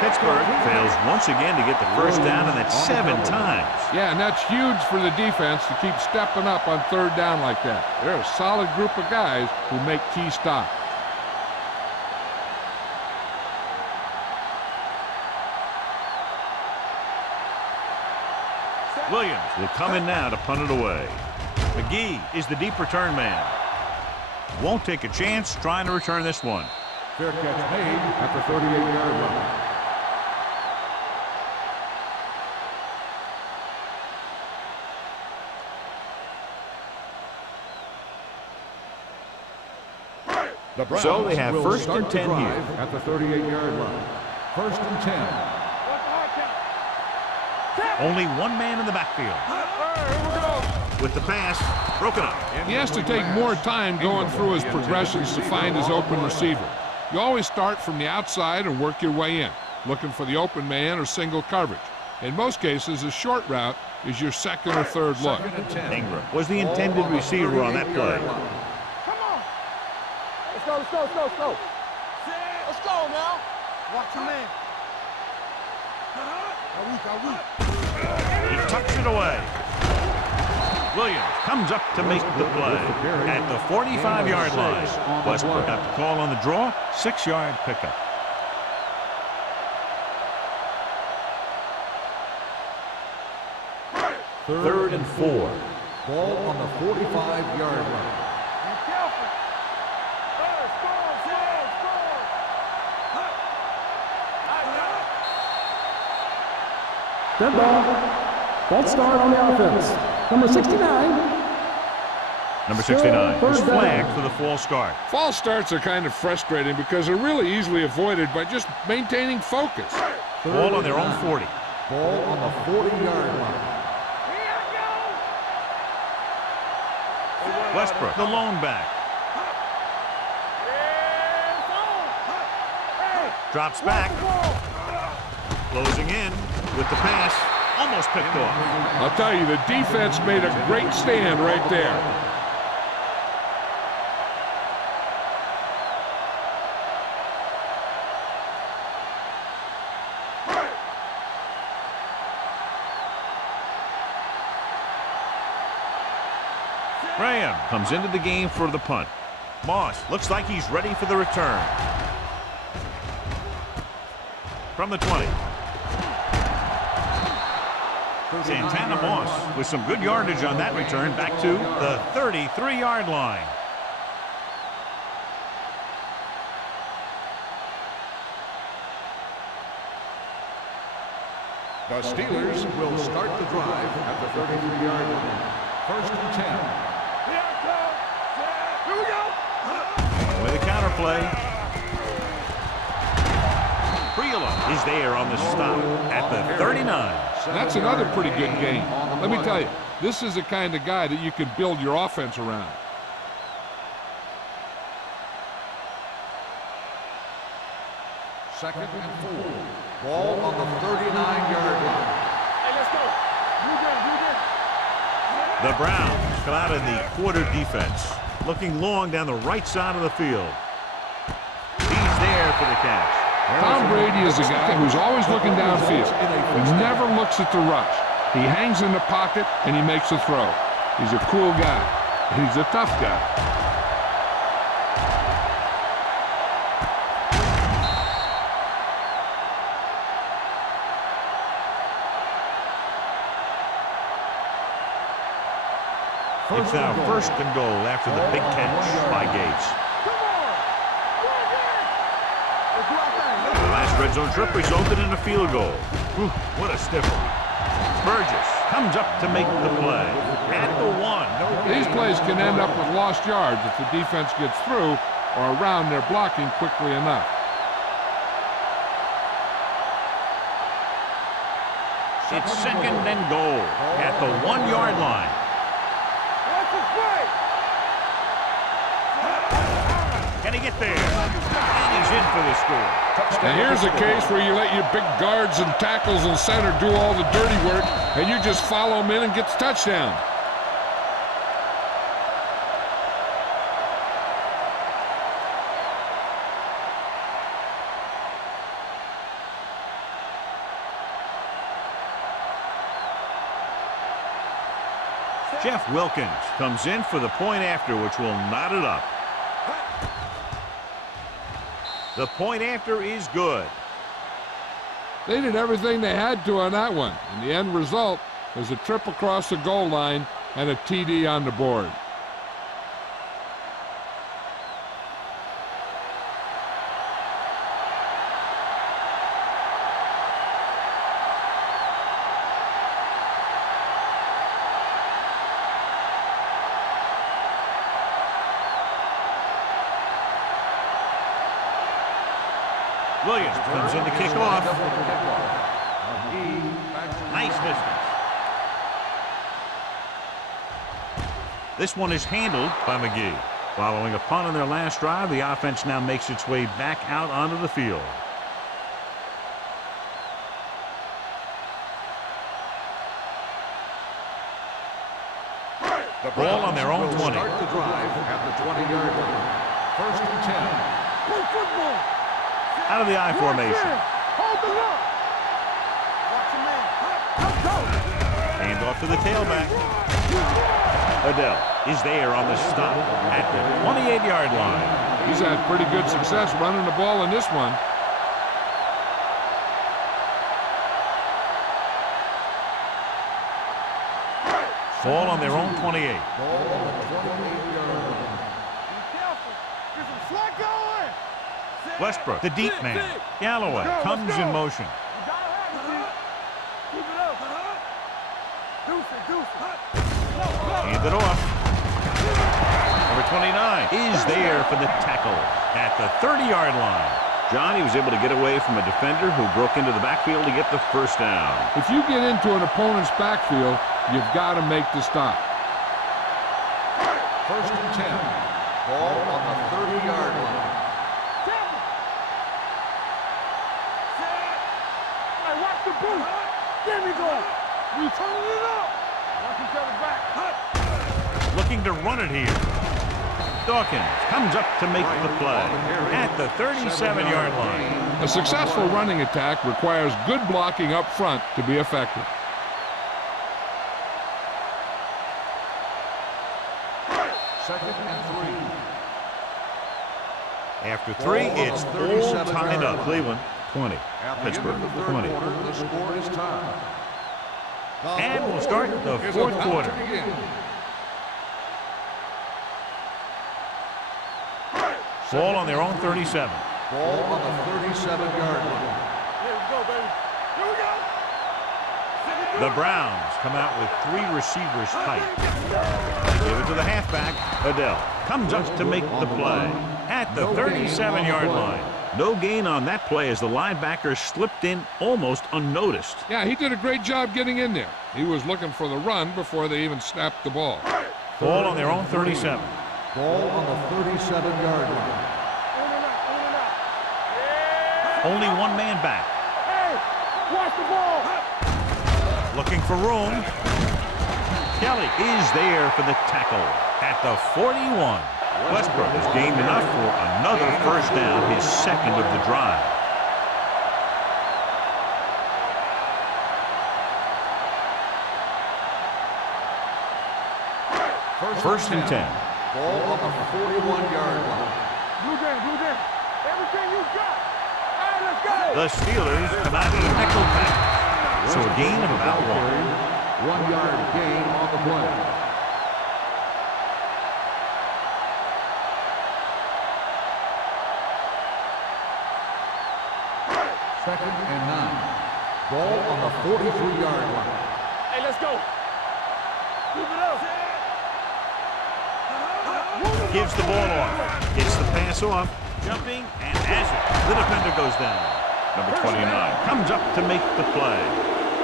Pittsburgh fails once again to get the first down, and that's 7 times. Yeah, and that's huge for the defense to keep stepping up on 3rd down like that. They're a solid group of guys who make key stops. Williams will come in now to punt it away. McGee is the deep return man. Won't take a chance trying to return this one. Fair catch made at the 38-yard line. The Browns So they have will 1st start and 10 the here. drive at the 38-yard line. 1st and 10. What's the hard count? Only one man in the backfield. With the pass broken up. He has to take more time going through his progressions to find his open receiver. You always start from the outside and work your way in, looking for the open man or single coverage. In most cases, a short route is your 2nd or 3rd look. 2nd and 10. Ingram was the intended receiver on that play. Come on. Let's go, let's go, let's go, let's go. Let's go now. Watch your man. He tucks it away. Williams comes up to make the play at the 45-yard line. Westbrook got the call on the draw, 6-yard pickup. Third and 4. Ball on the 45-yard line. Be careful. Score. Dead ball. False start on the offense. Number 69. Number 69 is First down. flagged for the false start. False starts are kind of frustrating because they're really easily avoided by just maintaining focus. Ball on their own 40. Ball on the 40-yard line. Westbrook, the lone back. Drops back. Closing in with the pass. Almost picked off. I'll tell you, the defense made a great stand right there. Graham comes into the game for the punt. Moss looks like he's ready for the return. From the 20. Santana Moss with some good yardage on that return back to the 33-yard line. The Steelers will start the drive at the 33-yard line. 1st and 10. Here we go. With a counter play. Priola is there on the stop at the 39. That's another pretty good game. Let me tell you, This is the kind of guy that you can build your offense around. Second and 4. Ball on the 39-yard line. Hey, let's go. Do again. The Browns come out in the quarter defense, looking long down the right side of the field. He's there for the catch. Tom Brady is a guy who's always looking downfield. He never looks at the rush. He hangs in the pocket, and he makes a throw. He's a cool guy. He's a tough guy. It's now first and goal after the big catch by Gates. Come on. Go again. Let's do our thing. The last red zone trip resulted in a field goal. Whew, what a stiffer. Burgess comes up to make the play at the 1. These plays can end up with lost yards if the defense gets through or around their blocking quickly enough. It's second and goal at the 1-yard line. Let's just play. Can he get there? And he's in for the score. And here's a case where you let your big guards and tackles and center do all the dirty work, and you just follow them in and get the touchdown. Jeff Wilkins comes in for the point after, which will knot it up. The point after is good. They did everything they had to on that one, and the end result was a trip across the goal line and a TD on the board. Williams comes in to kick off. Nice distance. This one is handled by McGee. Following a punt on their last drive, the offense now makes its way back out onto the field. The Ball on their own 20. Start the drive at the 20-yard line. First and 10. Play football. Out of the I formation. Hold the look. Watch your man. Let's go. Hand off to the tailback. Adele is there on the stop at the 28-yard line. He's had pretty good success running the ball in this one. Ball on their own 28. Ball on the 28-yard line. Be careful. Get some slack going. Westbrook, the deep man. Galloway comes in motion. You gotta have it, Steve. Keep it up. Deuce it. Hand it off. Number 29 is there for the tackle at the 30-yard line. John, he was able to get away from a defender who broke into the backfield to get the first down. If you get into an opponent's backfield, you've got to make the stop. First and 10. Ball on the 30-yard line. Hey, watch the boot. There we go. We turning it up. Watch each other back. Looking to run it here. Dawkins comes up to make the play at the 37-yard line. A successful running attack requires good blocking up front to be effective. Second and 3. After 3, it's all tied up. Cleveland 20, At the Pittsburgh end of the third 20. quarter, the score is tied. And we'll start the Is fourth about to quarter. begin. Ball on their own 37. Ball on the 37-yard line. Here we go, baby. Here we go. The Browns come out with 3 receivers tight. They give it to the halfback. Adele comes up to make the play at the 37-yard line. No gain on that play as the linebacker slipped in almost unnoticed. Yeah, he did a great job getting in there. He was looking for the run before they even snapped the ball. Ball on their own 37. Ball on the 37-yard line. Only one man back. Hey, watch the ball. Looking for room. Kelly is there for the tackle at the 41. Westbrook has gained enough for another first down, his second of the drive. First and 10. Ball on the 41-yard line. Blue Jam. Everything you got. All right, let's go. The Steelers come out in a nickel package. So a gain of about 1. 1-yard gain on the play. Second and 9. Ball on the 43-yard line. Hey, let's go. Keep it up. Gives the ball off. Gets the pass off. Jumping and has it. The defender goes down. Number 29 comes up to make the play.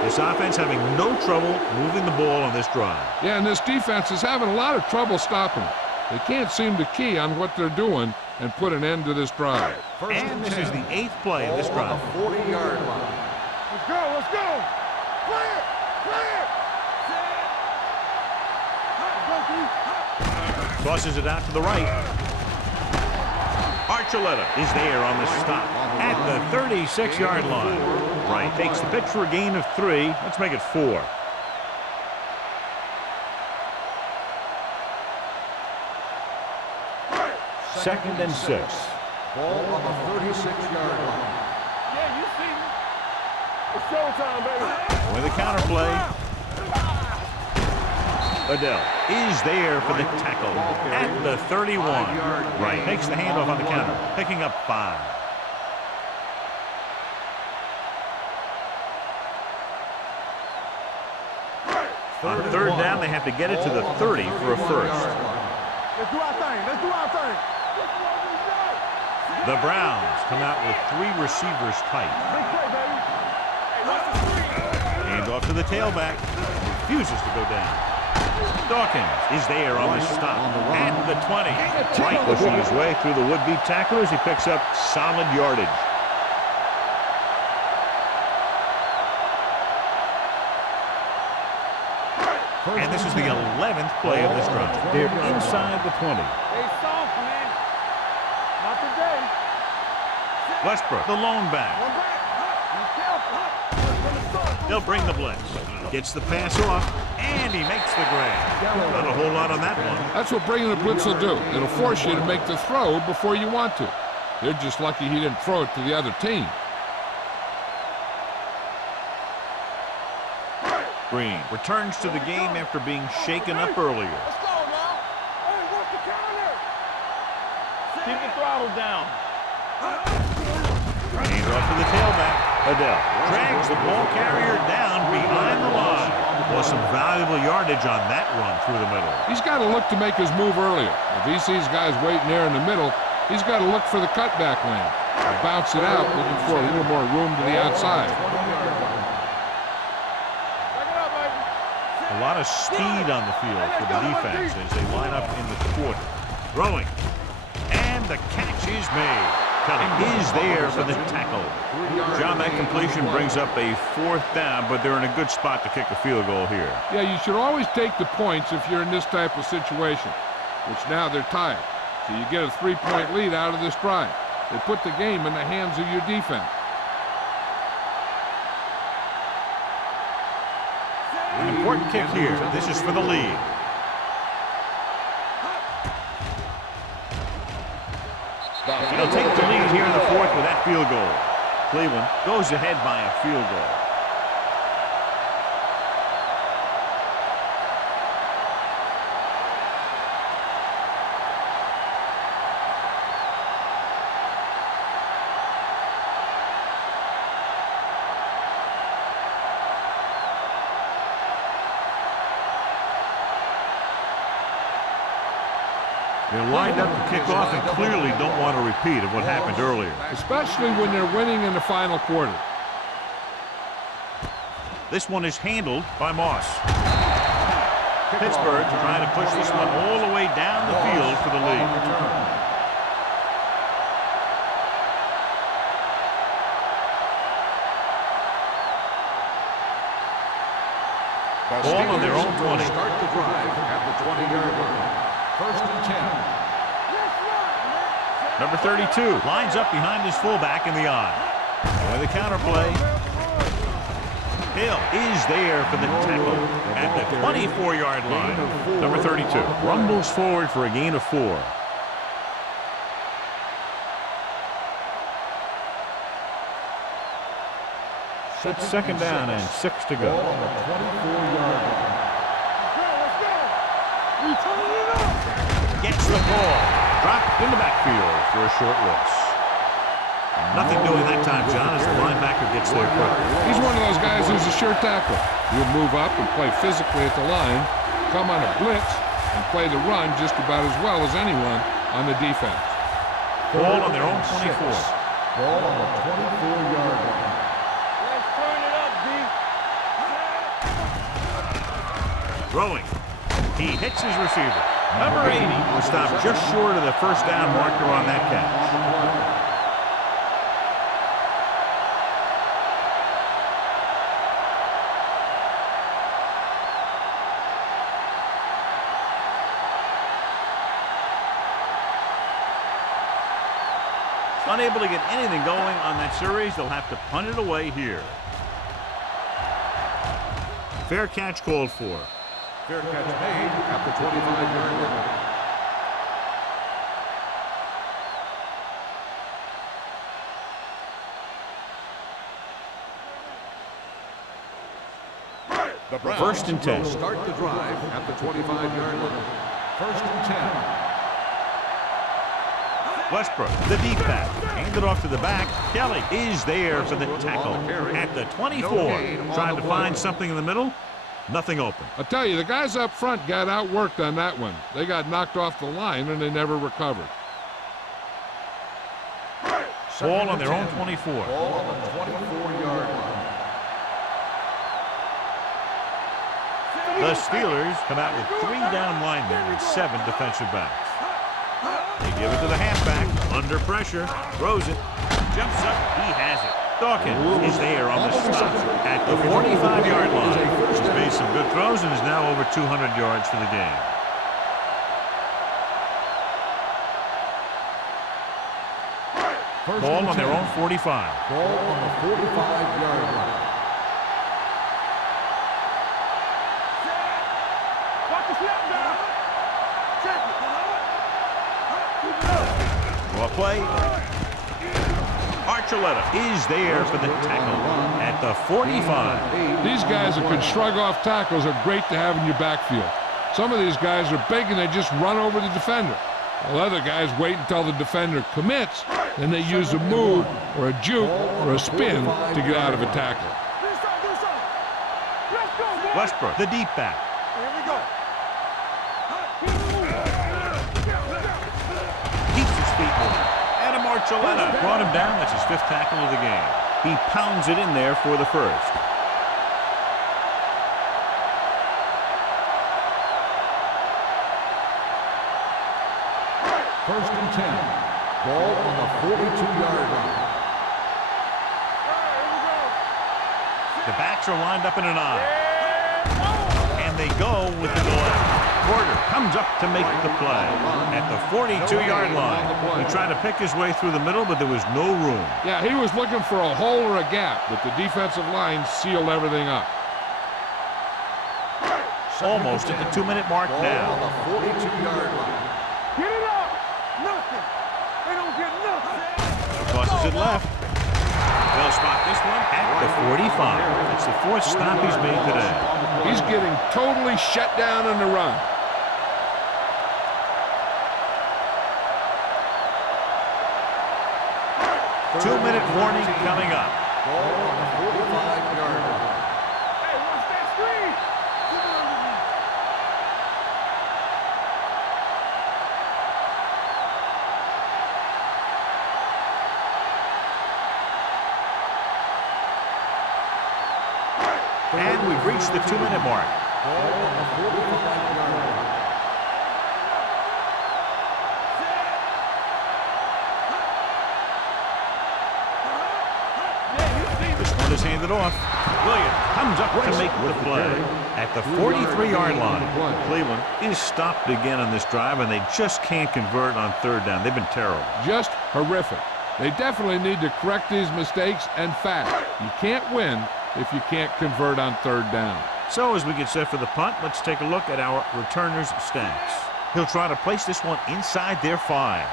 This offense having no trouble moving the ball on this drive. Yeah, and this defense is having a lot of trouble stopping it. They can't seem to key on what they're doing and put an end to this drive. And this is the 8th play of this drive. 40-yard line. Let's go. Play it. Tosses it out to the right. Archuleta is there on the stop at the 36-yard line. Right, takes the pitch for a gain of 3. Let's make it 4. Second and 6. Ball on the 36-yard line. Yeah, you see me. It's showtime, baby. With a counter play. Adele is there for the tackle at the 31. Right, takes the handoff on the counter, picking up 5. On third down, they have to get it to the 30 for a first. Let's do our thing. The Browns come out with 3 receivers tight. Big play, baby. Hey, watch the screen. Hand off to the tailback. Refuses to go down. Dawkins is there on the stop at the 20. Right, pushing his way through the would-be tacklers. He picks up solid yardage. And this is the 11th play of this drive. They're inside the 20. Hey, soft, man. Not today. Westbrook, the lone back. One back. Be careful. They'll bring the blitz. Gets the pass off, and he makes the grab. Not a whole lot on that one. That's what bringing the blitz will do. It'll force you to make the throw before you want to. They're just lucky he didn't throw it to the other team. Green returns to the game after being shaken up earlier. Let's go now. Hey, what's the counter? Keep the throttle down. Hands off to the tailback. Adele drags the ball carrier down behind the line. Was some valuable yardage on that run through the middle. He's got to look to make his move earlier. If he sees guys waiting there in the middle, he's got to look for the cutback lane. Or bounce it out, looking for a little more room to the outside. A lot of speed on the field for the defense as they line up in the quarter. Throwing. And the catch is made. Kelly is there for the tackle. John, that completion brings up a 4th down, but they're in a good spot to kick a field goal here. Yeah, you should always take the points if you're in this type of situation, which now they're tied. So you get a 3-point lead out of this drive. They put the game in the hands of your defense. An important kick here. This is for the lead. They'll take the lead here in the 4th with that field goal. Cleveland goes ahead by a field goal. They're lined up to kick off and clearly don't want a repeat of what happened earlier. Especially when they're winning in the final quarter. This one is handled by Moss. Pittsburgh trying to push this one all the way down the field for the lead. Ball on their own 20. Start the drive at the 20-yard line. First and 10. Number 32 lines up behind his fullback in the eye. With the counter play. Hill is there for the tackle at the 24-yard line. Number 32 rumbles forward for a gain of 4. It's second down and 6 to go. Ball on the 24-yard line. Let's go. We turning it up. Gets the ball. Dropped in the backfield for a short loss. Nothing doing that time, John, as the linebacker gets there quick. He's one of those guys who's a sure tackler. He'll move up and play physically at the line, come on a blitz, and play the run just about as well as anyone on the defense. Ball on their own 24. Ball on the 24-yard line. Let's turn it up, D. Throwing. He hits his receiver. Number 80 will stop just short of the first down marker on that catch. Unable to get anything going on that series, they'll have to punt it away here. Fair catch called for. Fair catch made at the 25-yard line. The Browns First and 10. will start the drive at the 25-yard line. First and 10. Westbrook, the deep back, handed off to the back. Kelly is there for the tackle at the 24. Trying to find something in the middle. Nothing open. I'll tell you, the guys up front got outworked on that one. They got knocked off the line and they never recovered. Ball on their own 24. Ball on the 24-yard line. The Steelers come out with 3 down linemen and 7 defensive backs. They give it to the halfback, under pressure, throws it, jumps up, he has it. Dawkins is there on the stop at the 45-yard line. He's made some good throws and is now over 200 yards for the game. Ball on their own 45. Ball on the 45-yard line. Watch the snap down. Check it. Well play. Archuleta is there for the tackle at the 45. These guys that can shrug off tackles are great to have in your backfield. Some of these guys are big and they just run over the defender. While other guys wait until the defender commits, then they use a move or a juke or a spin to get out of a tackle. Let's go, boy. Westbrook, the deep back. Here we go. Keeps his feet moving. Adam Archuleta brought him down. That's his 5th tackle of the game. He pounds it in there for the first. First and 10. Ball on the 42-yard line. The backs are lined up in an I. And they go with the delay. Porter comes up to make the play at the 42-yard line. He tried to pick his way through the middle, but there was no room. Yeah, he was looking for a hole or a gap, but the defensive line sealed everything up. Almost at the 2-minute mark Ball now. on the 42-yard line. Get it up. Nothing. They don't get nothing. Tosses it left. They'll spot this one at the 45. It's the 4th stop he's made today. He's getting totally shut down on the run. 2-minute warning coming up. Ball on the 45-yard line. Hey, watch that screen. And we've reached the 2-minute mark. Ball on the 45-yard line. This one is handed off. Williams comes up to make the play at the 43-yard line. Cleveland is stopped again on this drive, and they just can't convert on third down. They've been terrible. Just horrific. They definitely need to correct these mistakes and fast. You can't win if you can't convert on third down. So as we get set for the punt, let's take a look at our returners' stats. He'll try to place this one inside their 5.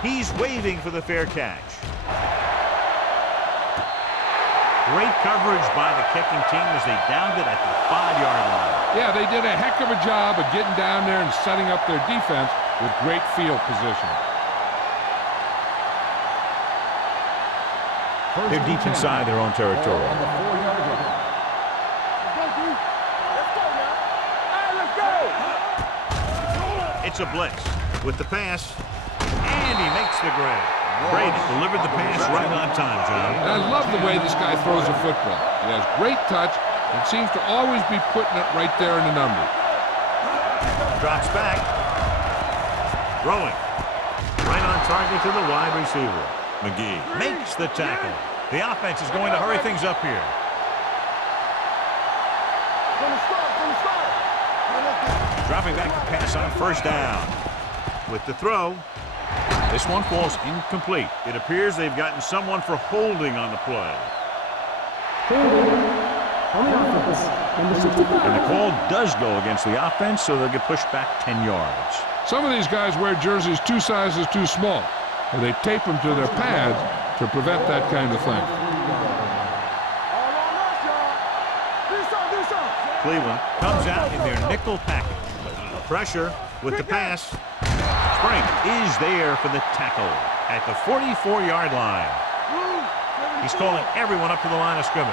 He's waving for the fair catch. Great coverage by the kicking team as they downed it at the 5-yard line. Yeah, they did a heck of a job of getting down there and setting up their defense with great field position. They're deep inside their own territory. On the 4-yard line. Let's go now. Hey, let's go. It's a blitz with the pass, and he makes the grab. Brady delivered the pass right on time, John. And I love the way this guy throws a football. He has great touch and seems to always be putting it right there in the number. Drops back. Throwing. Right on target to the wide receiver. McGee makes the tackle. The offense is going to hurry things up here. From the start. Dropping back to pass on first down. With the throw, this one falls incomplete. It appears they've gotten someone for holding on the play. Holding on the offense. Number 65. And the call does go against the offense, so they'll get pushed back 10 yards. Some of these guys wear jerseys 2 sizes too small, and they tape them to their pads to prevent that kind of thing. All on us, y'all. Do something. Cleveland comes out in their nickel package. Pressure with the pass. Spring is there for the tackle at the 44-yard line. He's calling everyone up to the line of scrimmage.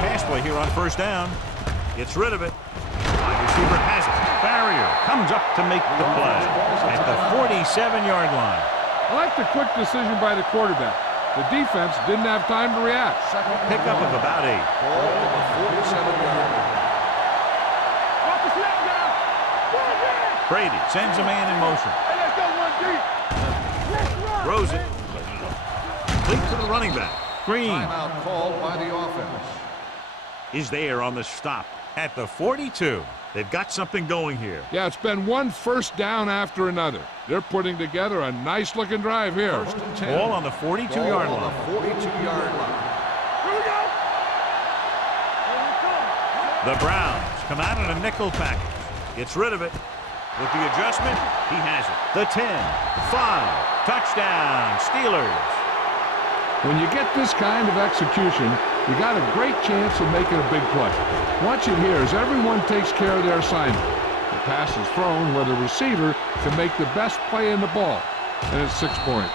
Pass play here on first down. Gets rid of it. Wide receiver has it. Barrier comes up to make the play at the 47-yard line. I like the quick decision by the quarterback. The defense didn't have time to react. Pickup of about 8. Ball on the 47-yard line. Walk the snap now. Brady sends a man in motion. Hey, let's go one deep. Let's run. Throws it. Complete to the running back. Green Timeout called by the offense. is there on the stop at the 42. They've got something going here. Yeah, it's been one first down after another. They're putting together a nice-looking drive here. First and 10. Ball on the 42-yard Ball line. on the 42-yard line. Here we go. Here we come. The Browns come out in a nickel package. Gets rid of it. With the adjustment, he has it. The 10, 5, touchdown, Steelers. When you get this kind of execution, you got a great chance of making a big play. Watch it here as everyone takes care of their assignment. The pass is thrown where the receiver can make the best play in the ball, and it's 6 points.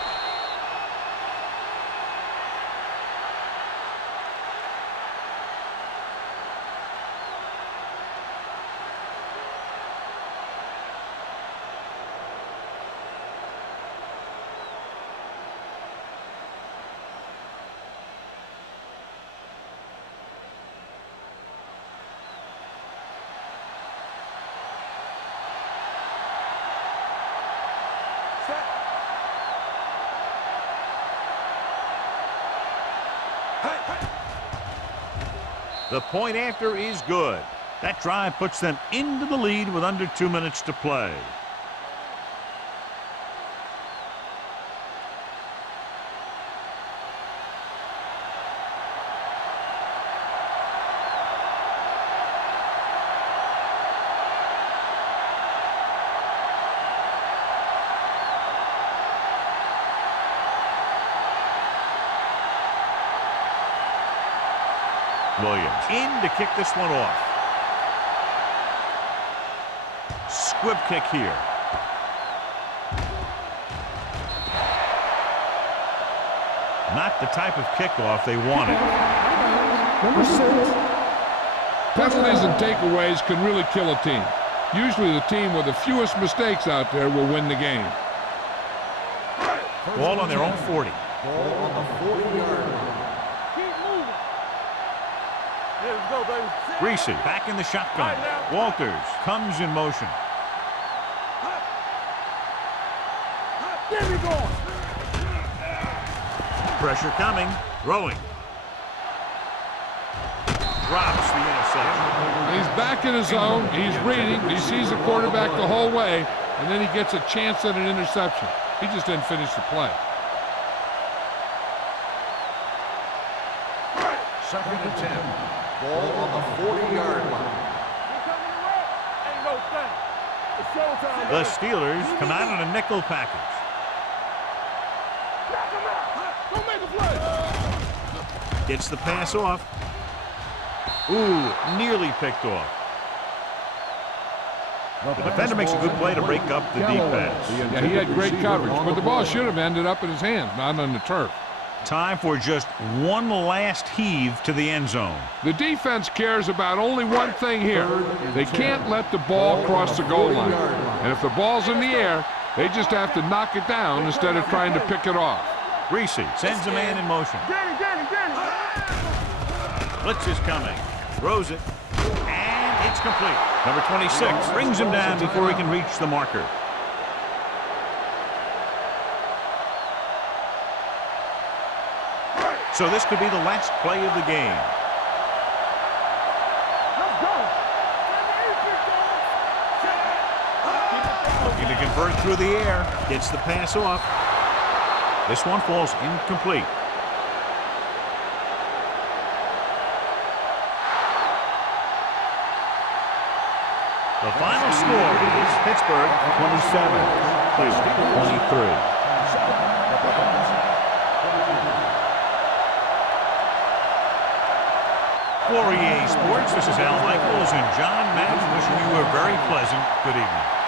The point after is good. That drive puts them into the lead with under 2 minutes to play. Williams in to kick this one off. Squib kick here. Not the type of kickoff they wanted. Number 6. Penalties and takeaways can really kill a team. Usually the team with the fewest mistakes out there will win the game. Ball on their own 40. Ball on the 40-yard line. Keep moving. Let's go, baby. Reese back in the shotgun. Walters comes in motion. There we go. Pressure coming. Throwing. Drops the interception. He's back in his zone. He's reading. He sees the quarterback the whole way, and then he gets a chance at an interception. He just didn't finish the play. Second and 10. Ball on the 40-yard line. We're coming around. Ain't no thing. It's showtime. The Steelers come out in a nickel package. Knock him out. Don't make a play. Gets the pass off. Ooh, nearly picked off. The defender makes a good play to break up the deep pass. Yeah, he had great coverage, but the ball should have ended up in his hands, not on the turf. Time for just one last heave to the end zone. The defense cares about only one thing here. They can't let the ball cross the goal line. And if the ball's in the air, they just have to knock it down instead of trying to pick it off. Reese sends a man in motion. Danny. Blitz is coming. Throws it. And it's complete. Number 26 brings him down before he can reach the marker. So this could be the last play of the game. Let's go. Looking to convert through the air. Gets the pass off. This one falls incomplete. The final score is Pittsburgh 27, Cleveland 23. For EA Sports, this is Al Michaels and John Madden wishing you a very pleasant good evening.